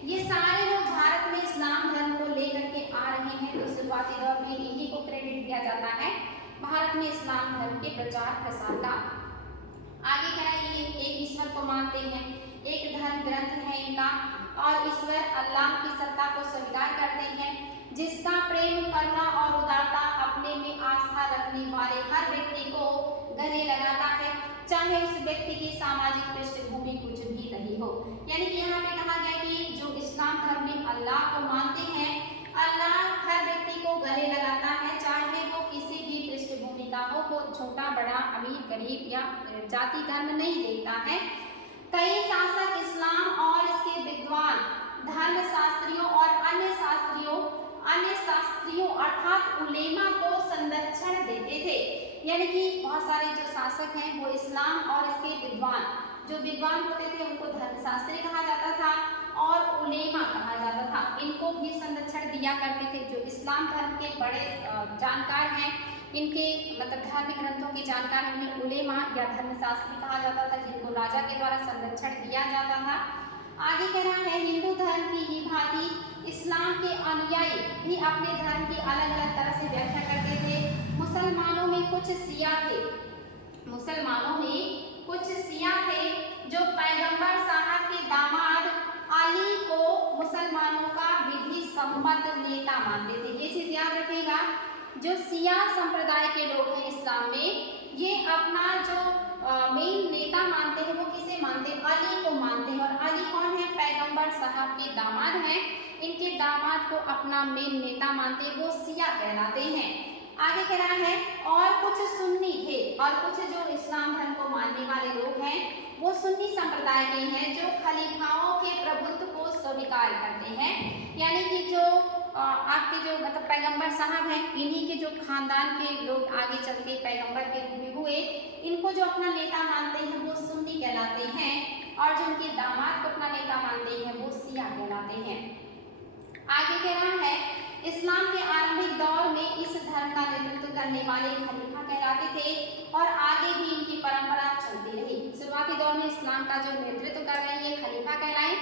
ये सारे लोग भारत में इस्लाम धर्म को लेकर के आ रहे हैं। तो शुरुआती दौर में इन्हीं को क्रेडिट दिया जाता है भारत में इस्लाम धर्म के प्रचार प्रसार का। आगे कह रहा है ये एक ईश्वर को मानते हैं, एक धर्म ग्रंथ है इनका, और ईश्वर अल्लाह की सत्ता को स्वीकार करते हैं, जिसका प्रेम, करुणा और उदारता अपने में आस्था रखने वाले हर व्यक्ति को गले लगाता है, चाहे उस व्यक्ति की सामाजिक पृष्ठभूमि कुछ भी रही हो। यानी कि यहाँ पे कहा गया कि जो इस्लाम धर्म में अल्लाह को मानते हैं अल्लाह हर व्यक्ति को गले लगाता है, चाहे वो किसी भी पृष्ठभूमि का हो, वो छोटा बड़ा अमीर गरीब या जाति धर्म नहीं देखता है। कई शासक इस्लाम और इसके विद्वान धर्म शास्त्रियों और अन्य शास्त्रियों अर्थात उलेमा को संरक्षण देते थे। यानी कि बहुत सारे जो शासक हैं वो इस्लाम और इसके विद्वान, जो विद्वान होते थे उनको धर्मशास्त्री कहा जाता था और उलेमा कहा जाता था, इनको भी संरक्षण दिया करते थे। जो इस्लाम धर्म के बड़े जानकार हैं, इनके मतलब धार्मिक ग्रंथों के जानकार हैं, उन्हें उलेमा या धर्मशास्त्री कहा जाता था, जिनको राजा के द्वारा संरक्षण दिया जाता था। आगे कहना है हिंदू धर्म की ही भांति इस्लाम के अनुयायी भी अपने धर्म की अलग अलग तरह से व्याख्या करते थे। मुसलमानों में कुछ शिया थे जो पैगंबर साहब के दामाद अली को मुसलमानों का विधि सम्मत नेता मानते थे। ये चीज याद रखिएगा, जो शिया संप्रदाय के लोग हैं इस्लाम में, ये अपना जो मेन नेता मानते हैं, वो किसे मानते हैं? अली को मानते हैं। और अली कौन है? पैगंबर साहब के दामाद हैं। इनके दामाद को अपना मेन नेता मानते हैं, वो शिया कहलाते हैं। आगे कह रहा है और कुछ सुन्नी थे, और कुछ जो इस्लाम धर्म को मानने वाले लोग हैं वो सुन्नी संप्रदाय के हैं, जो खलीफाओं के प्रभुत्व को स्वीकार करते हैं। यानी कि जो आपके जो मतलब पैगंबर साहब हैं, इन्हीं के जो खानदान के लोग आगे चल के पैगंबर के रूप में हुए, इनको जो अपना नेता मानते हैं वो सुन्नी कहलाते हैं, और जो उनके दामाद को अपना नेता मानते हैं वो शिया कहलाते हैं। आगे कह रहा है इस्लाम के आरंभिक दौर में इस धर्म का नेतृत्व करने वाले खलीफा कहलाते थे, और आगे भी इनकी परंपरा चलती रही। शुरुआती दौर में इस्लाम का जो नेतृत्व कर रहे हैं ये खलीफा कहलाए,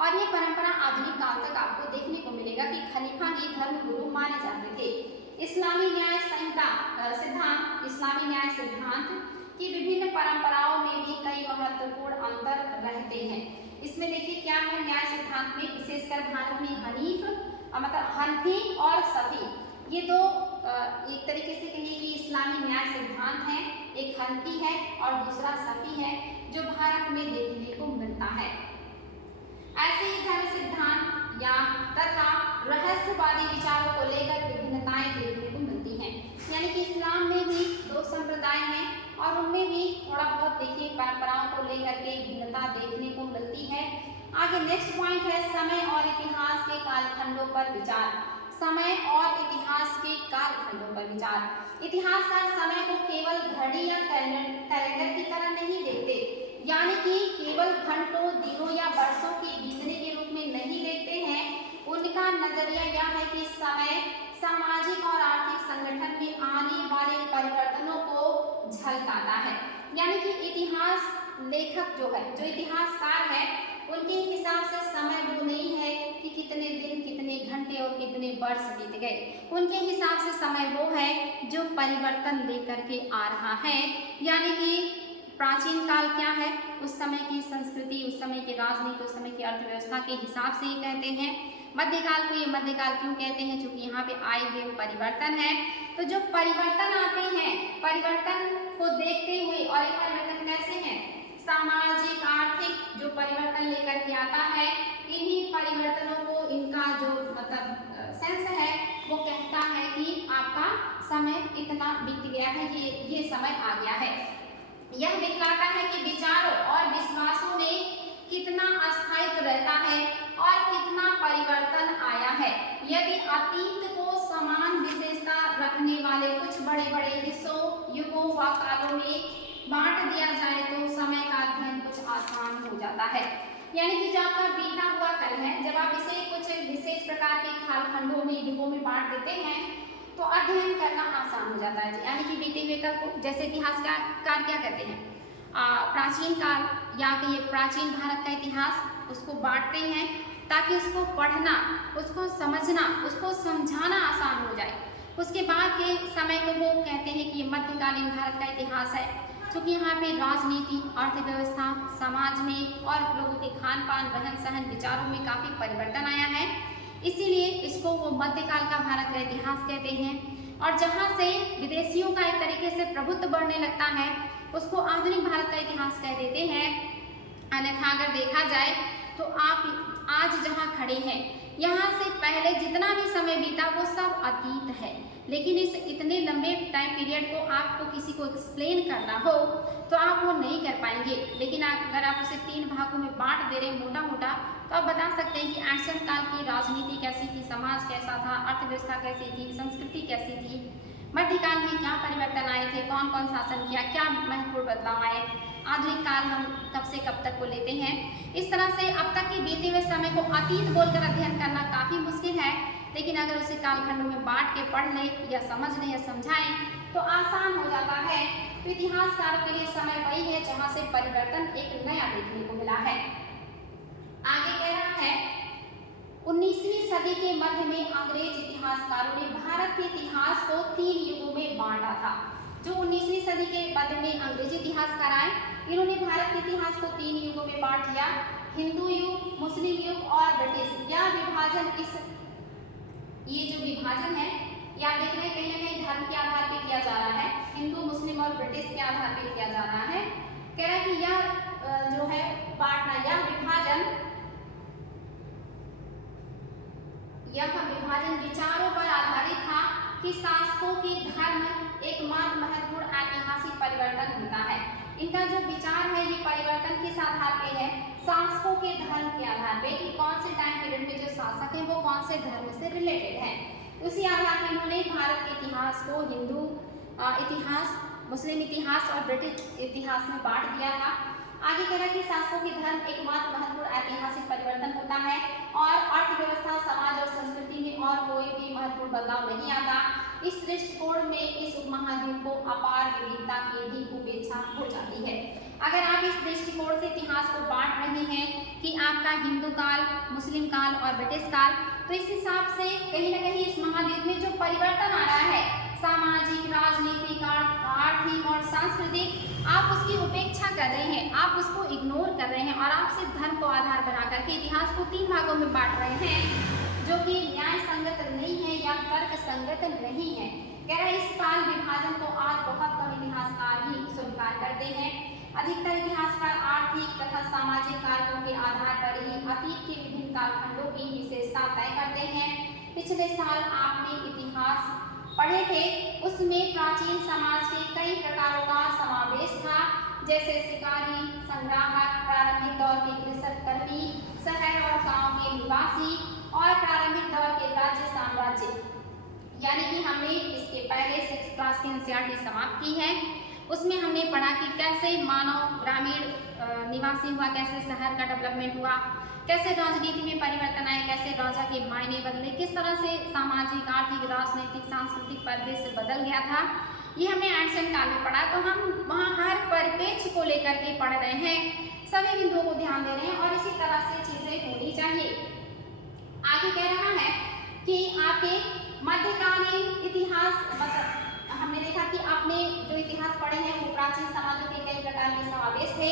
और ये परंपरा आधुनिक काल तक आपको देखने को मिलेगा कि खलीफा ही धर्म गुरु माने जाते थे। इस्लामी न्याय सिद्धांत की विभिन्न परंपराओं में भी कई महत्वपूर्ण अंतर रहते हैं। इसमें देखिए क्या है, न्याय सिद्धांत में विशेषकर भारत में हनफी और सफी, ये दो एक तरीके से कहिए कि इस्लामी न्याय सिद्धांत है। एक हनफी है और दूसरा सफी है, जो भारत में देखने को मिलता है। ऐसे ही धर्म सिद्धांत या तथा रहस्यवादी विचारों को लेकर विभिन्नताएं देखने को मिलती हैं। यानी कि इस्लाम में भी दो संप्रदाय हैं, और उनमें भी थोड़ा बहुत देखिए परंपराओं को लेकर के भिन्नता देखने को मिलती है। आगे नेक्स्ट पॉइंट है समय और इतिहास के कालखंडों पर विचार। समय और इतिहास के कालखंडों पर विचार। इतिहासकार समय को केवल घड़ी या कैलेंडर की तरह नहीं देखते, यानी कि केवल घंटों, दिनों या वर्षों के बीतने के रूप में नहीं देखते हैं। उनका नजरिया यह है कि समय सामाजिक और आर्थिक संगठन में आने वाले परिवर्तनों को झलकाता है। यानी कि इतिहास लेखक जो है, जो इतिहासकार है, उनके हिसाब से समय वो नहीं है कि कितने दिन, कितने घंटे और कितने वर्ष बीत गए। उनके हिसाब से समय वो है जो परिवर्तन लेकर के आ रहा है। यानी कि प्राचीन काल क्या है, उस समय की संस्कृति, उस समय की राजनीति, उस समय की अर्थव्यवस्था के हिसाब से ही कहते हैं। मध्यकाल को ये मध्यकाल क्यों कहते हैं? क्योंकि यहाँ पे आए हुए परिवर्तन है। तो जो परिवर्तन आते हैं, परिवर्तन को देखते हुए, और ये परिवर्तन कैसे हैं? सामाजिक आर्थिक जो परिवर्तन लेकर के आता है, इन्हीं परिवर्तनों को इनका जो मतलब सेंस है वो कहता है कि आपका समय इतना बीत गया है, ये समय आ गया है। यह दिखलाता है कि विचारों और विश्वासों में कितना अस्थायित्व रहता है और कितना परिवर्तन आया है। यदि अतीत को समान विशेषता रखने वाले कुछ बड़े बड़े हिस्सों, युगों व कालों में बांट दिया जाए तो समय का अध्ययन कुछ आसान हो जाता है। यानी कि जो आपका बीता हुआ कल है, जब आप इसे कुछ विशेष प्रकार के कालखंडों में, युगों में बांट देते हैं तो अध्ययन करना आसान हो जाता है। यानी कि बीते हुए कल को, जैसे इतिहासकार क्या कहते हैं, प्राचीन काल या कहिए प्राचीन भारत का इतिहास, उसको बांटते हैं ताकि उसको पढ़ना, उसको समझना, उसको समझाना आसान हो जाए। उसके बाद के समय को वो कहते हैं कि मध्यकालीन भारत का इतिहास है, क्योंकि यहाँ पे राजनीति, अर्थव्यवस्था, समाज में और लोगों के खान पान, रहन सहन, विचारों में काफ़ी परिवर्तन आया है, इसीलिए इसको वो मध्यकाल का भारत का इतिहास कहते हैं। और जहाँ से विदेशियों का एक तरीके से प्रभुत्व बढ़ने लगता है, उसको आधुनिक भारत का इतिहास कह देते हैं। अन्यथा अगर देखा जाए तो आप आज जहाँ खड़े हैं, यहाँ से पहले जितना भी समय बीता वो सब अतीत है। लेकिन इस इतने लंबे टाइम पीरियड को आपको किसी को एक्सप्लेन करना हो तो आप वो नहीं कर पाएंगे। लेकिन अगर आप उसे 3 भागों में बांट दे रहे हैं मोटा मोटा, तो आप बता सकते हैं कि एंशिएंट काल की राजनीति कैसी थी, समाज कैसा था, अर्थव्यवस्था कैसी थी, संस्कृति कैसी थी, मध्यकाल में क्या परिवर्तन आए थे, कौन कौन शासन किया, क्या महत्वपूर्ण बदलाव आए, आधुनिक काल हम कब से कब तक को लेते हैं। इस तरह से अब तक के बीते हुए समय को अतीत बोलकर अध्ययन करना काफ़ी मुश्किल है। लेकिन अगर उसे कालखंडों में बांट के पढ़ लें या समझ लें या समझाएं तो आसान हो जाता है। तो इतिहासकारों के लिए समय वही है जहाँ से परिवर्तन एक नया देखने को मिला है। आगे कह रहा है 19वीं सदी के मध्य में अंग्रेज इतिहासकारों ने भारत के इतिहास को 3 युगों में बांटा था। जो 19वीं सदी के मध्य में अंग्रेजी इतिहासकार आए, इन्होंने भारत के इतिहास को 3 युगों में बांट दिया, हिंदू युग, मुस्लिम युग और ब्रिटिश। यह विभाजन ये जो विभाजन है या देख रहे हैं कहीं ना कहीं धर्म के आधार पर किया जा रहा है, हिंदू, मुस्लिम और ब्रिटिश के आधार पर किया जा रहा है। कह रहा है कि यह जो है बांटना, यह विभाजन विचारों पर आधारित था कि शासकों के धर्म एकमात्र महत्वपूर्ण ऐतिहासिक परिवर्तन होता है। इनका जो विचार है ये परिवर्तन किस आधार पे है, शासकों के धर्म के आधार पे, कि कौन से टाइम पीरियड में जो शासक है वो कौन से धर्म से रिलेटेड है। उसी आधार पर इन्होंने भारत के इतिहास को हिंदू इतिहास, मुस्लिम इतिहास और ब्रिटिश इतिहास में बांट दिया था। आगे कह रहा है कि शासकों के धर्म एकमात्र महत्वपूर्ण ऐतिहासिक परिवर्तन होता है और अर्थव्यवस्था, समाज और संस्कृति में और कोई भी महत्वपूर्ण बदलाव नहीं आता। इस दृष्टिकोण में इस उपमहाद्वीप को अपार विविधता की भी उपेक्षा हो जाती है। अगर आप इस दृष्टिकोण से इतिहास को बांट रहे हैं कि आपका हिंदू काल, मुस्लिम काल और ब्रिटिश काल, तो इस हिसाब से कहीं ना कहीं इस महाद्वीप में जो परिवर्तन आ रहा है सामाजिक, राजनीतिक, आर्थिक और सांस्कृतिक, आप उसकी उपेक्षा कर रहे हैं, आप उसको इग्नोर कर रहे हैं और आप सिर्फ धर्म को आधार बना करके इतिहास को 3 भागों में बांट रहे हैं, जो कि न्याय संगत नहीं है या तर्क संगत नहीं है। कह रहा है इस काल विभाजन को आज बहुत कम इतिहासकार ही स्वीकार करते हैं। अधिकतर इतिहासकार आर्थिक तथा सामाजिक कारकों के आधार पर ही अतीत के विभिन्न कालखंडों की विशेषता तय करते हैं। पिछले साल आपने इतिहास पढ़े थे, उसमें प्राचीन समाज के कई प्रकारों का समावेश था, जैसे शिकारी, संग्राहक, प्रारंभिक दौर के कृषक कर्मी, शहर और गांव के निवासी और प्रारंभिक दौर के राज्य साम्राज्य। यानी कि हमने इसके पहले 6th क्लास की एनसीईआरटी समाप्त की है। उसमें हमने पढ़ा कि कैसे मानव ग्रामीण निवासी हुआ, कैसे शहर का डेवलपमेंट हुआ, कैसे राजनीति में परिवर्तन आए, कैसे राजा के मायने बदले, किस तरह से सामाजिक, आर्थिक, राजनीतिक, सांस्कृतिक परिदृश्य बदल गया था। ये हमने एंशिएंट काल में पढ़ा। तो हम वहाँ हर परिप्रेक्ष्य को लेकर के पढ़ रहे हैं, सभी बिंदुओं को ध्यान दे रहे हैं और इसी तरह से चीजें होनी चाहिए। आगे कह रहा है कि आपके मध्यकालीन इतिहास, मतलब हमने देखा कि आपने जो इतिहास पढ़े हैं वो प्राचीन समाजों के कई प्रकार के समावेश थे,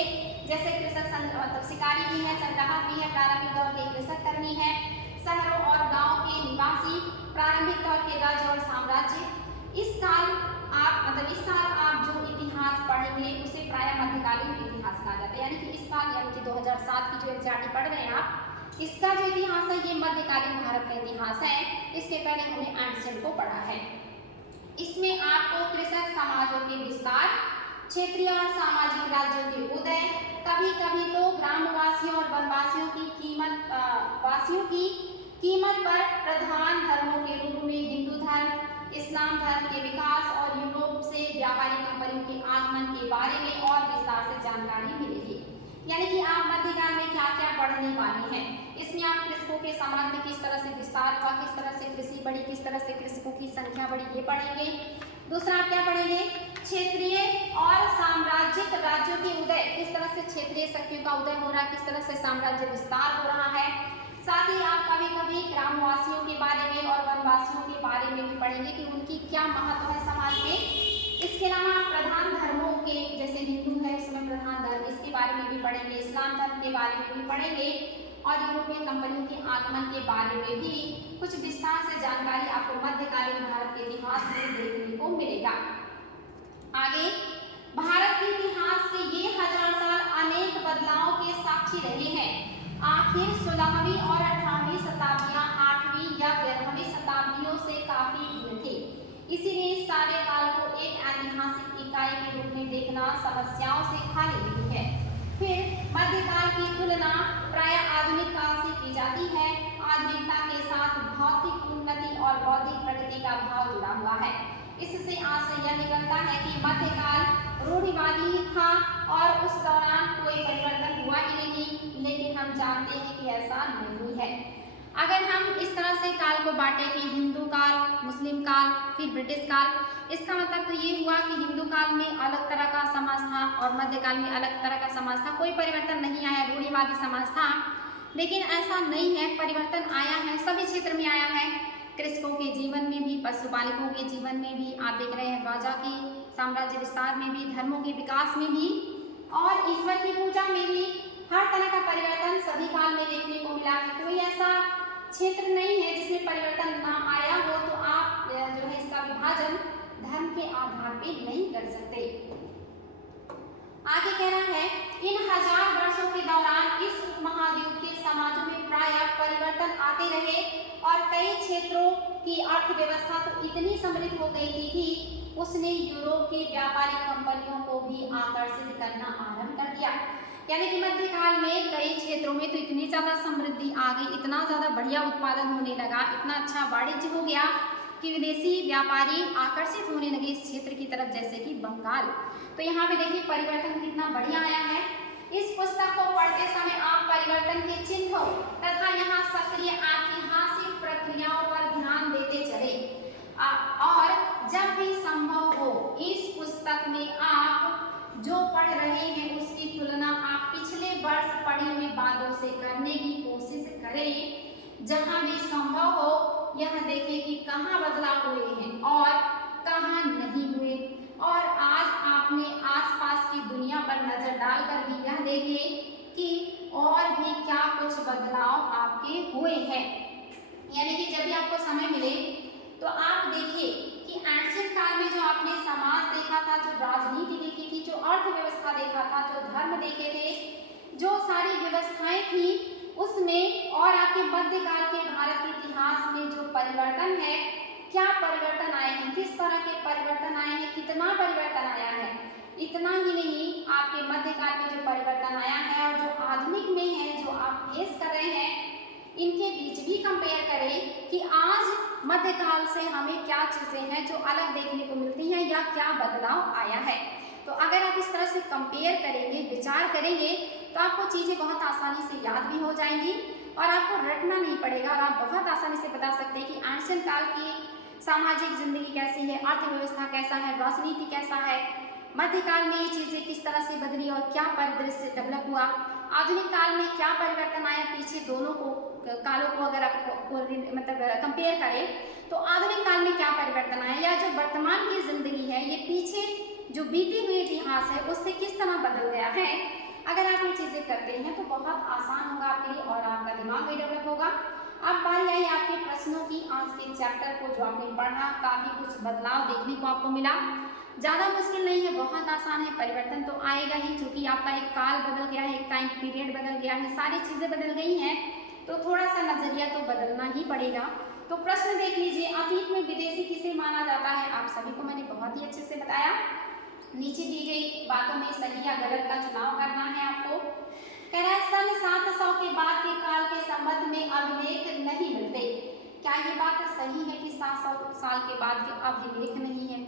जैसे कृषक, मतलब शिकारी भी है, संग्राहक भी है, प्रारंभिक दौर के कृषक कर्मी है, शहरों और गांव के निवासी, प्रारंभिक दौर के राज्य और साम्राज्य। इस साल आप जो इतिहास पढ़ेंगे उसे प्राय मध्यकालीन इतिहास कहा जाता है। यानी कि इस साल यानी कि 2007 की जो एनसीईआरटी पढ़ रहे हैं आप, इसका जो इतिहास है ये मध्यकालीन भारत का इतिहास है। इसके पहले हमने एंशिएंट को पढ़ा है। इसमें आपको कृषक समाजों के विस्तार, क्षेत्रीय और सामाजिक राज्यों के उदय, कभी कभी तो ग्रामवासियों और वनवासियों की कीमत पर प्रधान धर्मों के रूप में हिंदू धर्म, इस्लाम धर्म के विकास और यूरोप से व्यापारी कंपनियों के आगमन के बारे में और विस्तार से जानकारी मिलेगी। यानी कि आप मध्यकाल में क्या क्या पढ़ने वाले हैं। इसमें आप कृषकों के समाज में किस तरह से विस्तार हुआ, किस तरह से कृषि बढ़ी, किस तरह से कृषकों की संख्या बढ़ी, ये पढ़ेंगे। दूसरा आप क्या पढ़ेंगे, क्षेत्रीय और साम्राज्यिक राज्यों के उदय, किस तरह से क्षेत्रीय शक्तियों का उदय हो रहा है, किस तरह से साम्राज्य विस्तार हो रहा है। साथ ही आप कभी कभी ग्रामवासियों के बारे में और वनवासियों के बारे में भी पढ़ेंगे कि उनकी क्या महत्व है समाज में। इसके अलावा प्रधान धर्मों के, जैसे हिंदू है उसमें प्रधान धर्म, इसके बारे में भी पढ़ेंगे, इस्लाम धर्म के बारे में भी पढ़ेंगे और यूरोपीय कंपनियों के आगमन के बारे में भी कुछ विस्तार से जानकारी आपको मध्यकालीन भारत के इतिहास में देखने को मिलेगा। आगे भारत के इतिहास से ये 1000 साल अनेक बदलावों के साक्षी रहे हैं। आखिर 16वीं और 18वीं शताब्दियां बिना समस्याओं से खाली नहीं है। फिर मध्यकाल की तुलना प्रायः आधुनिक काल से की जाती है। आधुनिकता के साथ भौतिक उन्नति और बौद्धिक प्रगति का भाव जुड़ा हुआ है। इससे आशय यह निकलता है कि मध्यकाल रूढ़िवादी था और उस दौरान कोई परिवर्तन हुआ ही नहीं, लेकिन हम जानते हैं कि ऐसा नहीं है। अगर हम इस तरह से काल को बांटे कि हिंदू काल, मुस्लिम काल, फिर ब्रिटिश काल, इसका मतलब तो ये हुआ कि हिंदू काल में अलग तरह का समाज था और मध्यकाल में अलग तरह का समाज था, कोई परिवर्तन नहीं आया, रूढ़िवादी समाज था। लेकिन ऐसा नहीं है, परिवर्तन आया है, सभी क्षेत्र में आया है। कृषकों के जीवन में भी, पशुपालकों के जीवन में भी, आप देख रहे हैं राजा की साम्राज्य विस्तार में भी, धर्मों के विकास में भी और ईश्वर की पूजा में भी हर तरह का परिवर्तन सभी काल में देखने को मिला है। कोई ऐसा क्षेत्र नहीं है जिसमें परिवर्तन ना आया हो। तो आप जो है इसका विभाजन धर्म के आधार पे नहीं कर सकते। आगे कह रहा है, इन हजार वर्षों के दौरान इस उपमहाद्वीप के समाजों में प्रायः परिवर्तन आते रहे और कई क्षेत्रों की अर्थव्यवस्था तो इतनी समृद्ध हो गई थी कि उसने यूरोप की व्यापारिक कंपनियों को भी आकर्षित करना आरंभ कर दिया। यानी कि मध्यकाल में कई क्षेत्रों में तो इतनी ज़्यादा समृद्धि आ गई, इतना ज़्यादा बढ़िया उत्पादन होने लगा, इतना अच्छा वाणिज्य हो गया कि विदेशी व्यापारी आकर्षित होने लगे इस क्षेत्र की तरफ, जैसे कि बंगाल। तो यहाँ पे देखिए परिवर्तन कितना बढ़िया आया है। इस पुस्तक को पढ़ते समय आप परिवर्तन के चिन्हों तथा यहाँ सक्रिय ऐतिहासिक प्रक्रियाओं पर ध्यान देते चले और जब भी संभव हो इस पुस्तक में आप जो पढ़ रहे हैं उसकी तुलना आप पिछले वर्ष पढ़ी हुई बातों से करने की कोशिश करें। जहां भी संभव हो यह देखें कि कहां बदलाव हुए हैं और कहां नहीं हुए, और आज आपने आसपास की दुनिया पर नजर डालकर भी यह देखें कि और भी क्या कुछ बदलाव आपके हुए हैं। यानी कि जब भी आपको समय मिले तो आप देखिए कि एंशिएंट काल में जो आपने समाज देखा था, जो राजनीति देखी थी, जो अर्थव्यवस्था देखा था, जो धर्म देखे थे, जो सारी व्यवस्थाएं थी उसमें, और आपके मध्यकाल के भारत के इतिहास में जो परिवर्तन है, क्या परिवर्तन आए हैं, किस तरह के परिवर्तन आए हैं, कितना परिवर्तन आया है। इतना ही नहीं, आपके मध्यकाल में जो परिवर्तन आया है और जो आधुनिक में है, जो आप फेस कर रहे हैं, इनके बीच भी कंपेयर करें कि आज मध्यकाल से हमें क्या चीजें हैं जो अलग देखने को मिलती हैं या क्या बदलाव आया है। तो अगर आप इस तरह से कंपेयर करेंगे, विचार करेंगे, तो आपको चीजें बहुत आसानी से याद भी हो जाएंगी और आपको रटना नहीं पड़ेगा और आप बहुत आसानी से बता सकते हैं कि एंशिएंट काल की सामाजिक जिंदगी कैसी है, अर्थव्यवस्था कैसा है, राजनीति कैसा है, मध्यकाल में ये चीजें किस तरह से बदली और क्या परिदृश्य डेवलप हुआ, आधुनिक काल में क्या परिवर्तन आया। पीछे दोनों को कालों को अगर आप मतलब कंपेयर करें तो आधुनिक काल में क्या परिवर्तन आया, या जो वर्तमान की जिंदगी है ये पीछे जो बीती हुई इतिहास है उससे किस तरह बदल गया है। अगर आप ये चीजें करते हैं तो बहुत आसान होगा आपके लिए और आपका दिमाग भी डेवलप होगा। अब बारी आई आपके प्रश्नों की। आज के चैप्टर को जो आपने पढ़ा काफी कुछ बदलाव देखने को आपको मिला। ज़्यादा मुश्किल नहीं है, बहुत आसान है। परिवर्तन तो आएगा ही, क्योंकि आपका एक काल बदल गया है, एक टाइम पीरियड बदल गया है, सारी चीज़ें बदल गई हैं, तो थोड़ा सा नजरिया तो बदलना ही पड़ेगा। तो प्रश्न देख लीजिए, अतीत में विदेशी किसे माना जाता है। आप सभी को मैंने बहुत ही अच्छे से बताया। नीचे दी गई बातों में सही या गलत का चुनाव करना है आपको। कह रहा है सन 700 के बाद के काल के संबंध में अभिलेख नहीं मिलते। क्या ये बात सही है कि 700 साल के बाद के अभिलेख नहीं है?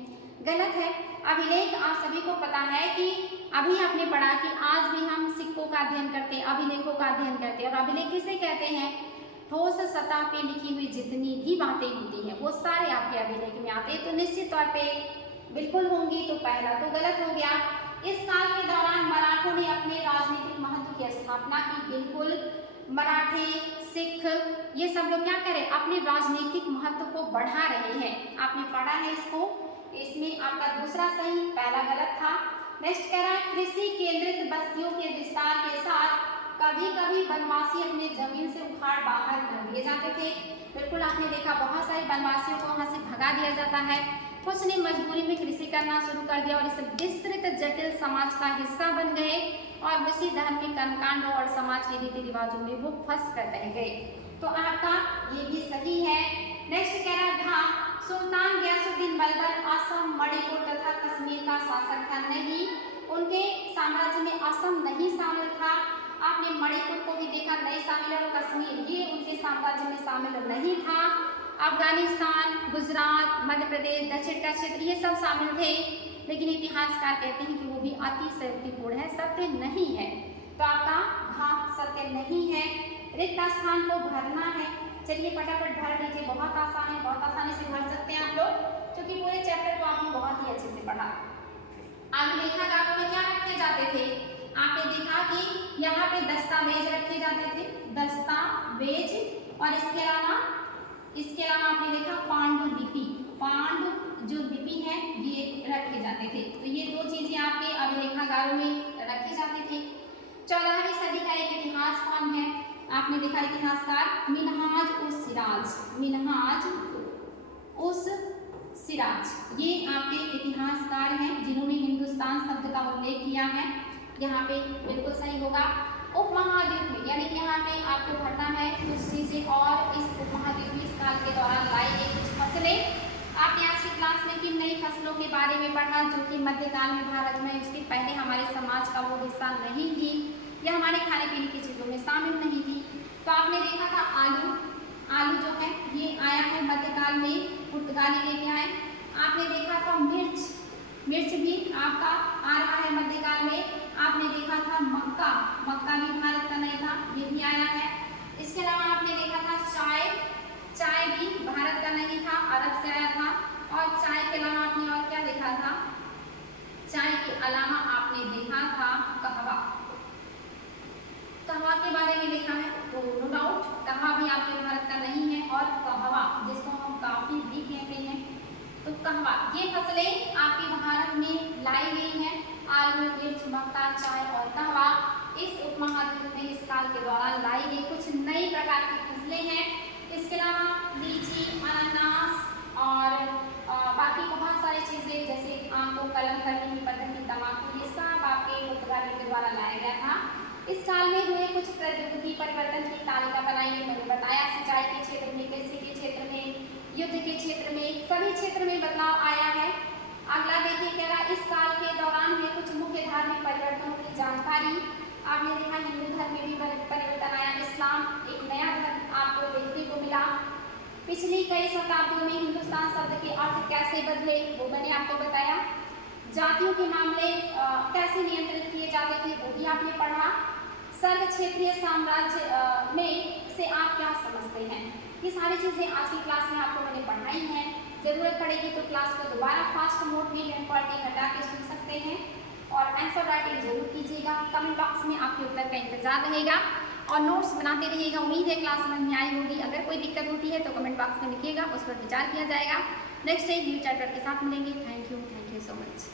गलत है। अभिलेख आप सभी को पता है कि अभी आपने पढ़ा कि आज भी हम सिक्कों का अध्ययन करते हैं, अभिलेखों का अध्ययन करते हैं। और अभिलेख किसे कहते हैं? ठोस सतह पे लिखी हुई जितनी भी बातें होती हैं वो सारे आपके अभिलेख में आते हैं। तो निश्चित तौर पे बिल्कुल होंगी, तो पहला तो गलत हो गया। इस काल के दौरान मराठों ने अपने राजनीतिक महत्व की स्थापना की। बिल्कुल, मराठे, सिख, ये सब लोग क्या करें, अपने राजनीतिक महत्व को बढ़ा रहे हैं। आपने पढ़ा है इसको, इसमें आपका दूसरा सही, पहला गलत था। नेक्स्ट कह रहा है कृषि केंद्रित बस्तियों के विस्तार के साथ कभी कभी वनवासी अपने जमीन से उखाड़ बाहर कर दिए जाते थे। बिल्कुल आपने देखा, बहुत सारे वनवासियों को वहां से भगा दिया जाता है। कुछ ने मजबूरी में कृषि करना शुरू कर दिया और इस विस्तृत जटिल समाज का हिस्सा बन गए और उसी धार्मिक कर्मकांडों और समाज के रीति रिवाजों में वो फंस कर रह गए। तो आपका ये भी सही है। नेक्स्ट कह रहा था सुल्तान गयासुद्दीन बलबन असम, मणिपुर तथा कश्मीर का शासक था। नहीं, उनके साम्राज्य में असम नहीं शामिल था। आपने मणिपुर को भी देखा नहीं शामिल, और कश्मीर ये उनके साम्राज्य में शामिल नहीं था। अफगानिस्तान, गुजरात, मध्य प्रदेश, दक्षिण का क्षेत्र ये सब शामिल थे, लेकिन इतिहासकार कहते हैं कि वो भी अतिशयोक्तिपूर्ण है, सत्य नहीं है। तो आपका हाँ सत्य नहीं है। रिक्त स्थान को भरना है। चलिए फटाफट भर लीजिए, बहुत आसान है, बहुत आसानी से भर सकते हैं आप लोग, क्योंकि पूरे चैप्टर को आपने बहुत ही अच्छे से पढ़ा। आपने देखा गाँव में क्या रखे जाते थे, आपने देखा कि यहाँ पे दस्तावेज रखे जाते थे, दस्तावेज, और इसके अलावा आपने देखा पांडुलिपि, जो लिपि है ये रखे जाते थे। तो ये दो चीजें आपके अभिलेखागारों में रखे जाते थे। 14वीं सदी का एक इतिहास कौन है, आपने देखा इतिहासकार मिन्हाज उस सिराज, ये आपके इतिहासकार हैं जिन्होंने हिंदुस्तान शब्द का उल्लेख किया है। यहाँ पे बिल्कुल सही होगा। उपमहाद्वीप में, यानी कि यहाँ पे आपको भरना है कुछ चीजें, और इस उपमहाद्वीपीय काल के दौरान लाई गई कुछ फसलें। आपने आज की क्लास में किन नई फसलों के बारे में पढ़ा जो कि मध्यकाल में भारत में उसके पहले हमारे समाज का वो हिस्सा नहीं थी, या हमारे खाने पीने की चीज़ों में शामिल नहीं थी। तो आपने देखा था आलू जो है ये आया है मध्यकाल में, पुर्तगाली लेके आए। आपने देखा था मिर्च भी आपका आ रहा है मध्यकाल में। आपने देखा था मक्का भी भारत का नहीं था, ये भी आया है। इसके अलावा आपने देखा था चाय भी भारत का नहीं था, अरब से आया था। और चाय के अलावा आपने और क्या देखा था, चाय के अलावा आपने देखा था कहवा के बारे में देखा है। तो नो डाउट कहवा भी आपके भारत का नहीं है, और कहवा जिसको हम काफी भी कहते हैं, तो कहवा ये फसलें आपके भारत में लाई गई हैं। आलू, मिर्च, मक्का, चाय और कहवा इस उपमहाद्वीप में इस काल के दौरान लाई गई कुछ नई प्रकार की फसलें हैं। इसके अलावा लीची, अनानास और बाकी बहुत सारी चीज़ें जैसे आम को कलम करने की पद्धति, तम्बाकू, ये सब आपके पुर्तगाली के द्वारा लाया गया था। इस काल में हुए कुछ प्रौद्योगिकी परिवर्तन की तालिका बनाई है। मैंने बताया सिंचाई के क्षेत्र में, कृषि के क्षेत्र में, युद्ध के क्षेत्र में, सभी क्षेत्र में बदलाव आया है। अगला देखिए क्या रहा, इस काल के दौरान हुए कुछ मुख्य धार्मिक परिवर्तनों की जानकारी। आपने देखा हिंदू धर्म में भी परिवर्तन आया, इस्लाम एक नया धर्म आपको देखने को मिला। पिछली कई शताब्दियों में हिंदुस्तान शब्द के अर्थ कैसे बदले वो मैंने आपको बताया। जातियों के मामले कैसे नियंत्रित किए जाते थे वो भी आपने पढ़ा। सर्व क्षेत्रीय साम्राज्य में से आप क्या समझते हैं, ये सारी चीज़ें आज की क्लास में आपको मैंने पढ़ाई हैं। ज़रूरत पड़ेगी तो क्लास को दोबारा फास्ट मोड में रिकॉर्डिंग हटा के सुन सकते हैं, और आंसर राइटिंग जरूर कीजिएगा। कमेंट बॉक्स में आपके उत्तर का इंतजार रहेगा, और नोट्स बनाते रहिएगा। उम्मीद है क्लास समझ में आई होगी। अगर कोई दिक्कत होती है तो कमेंट बॉक्स में लिखिएगा, उस पर विचार किया जाएगा। नेक्स्ट टाइम न्यू चैप्टर के साथ मिलेंगे। Thank you so much.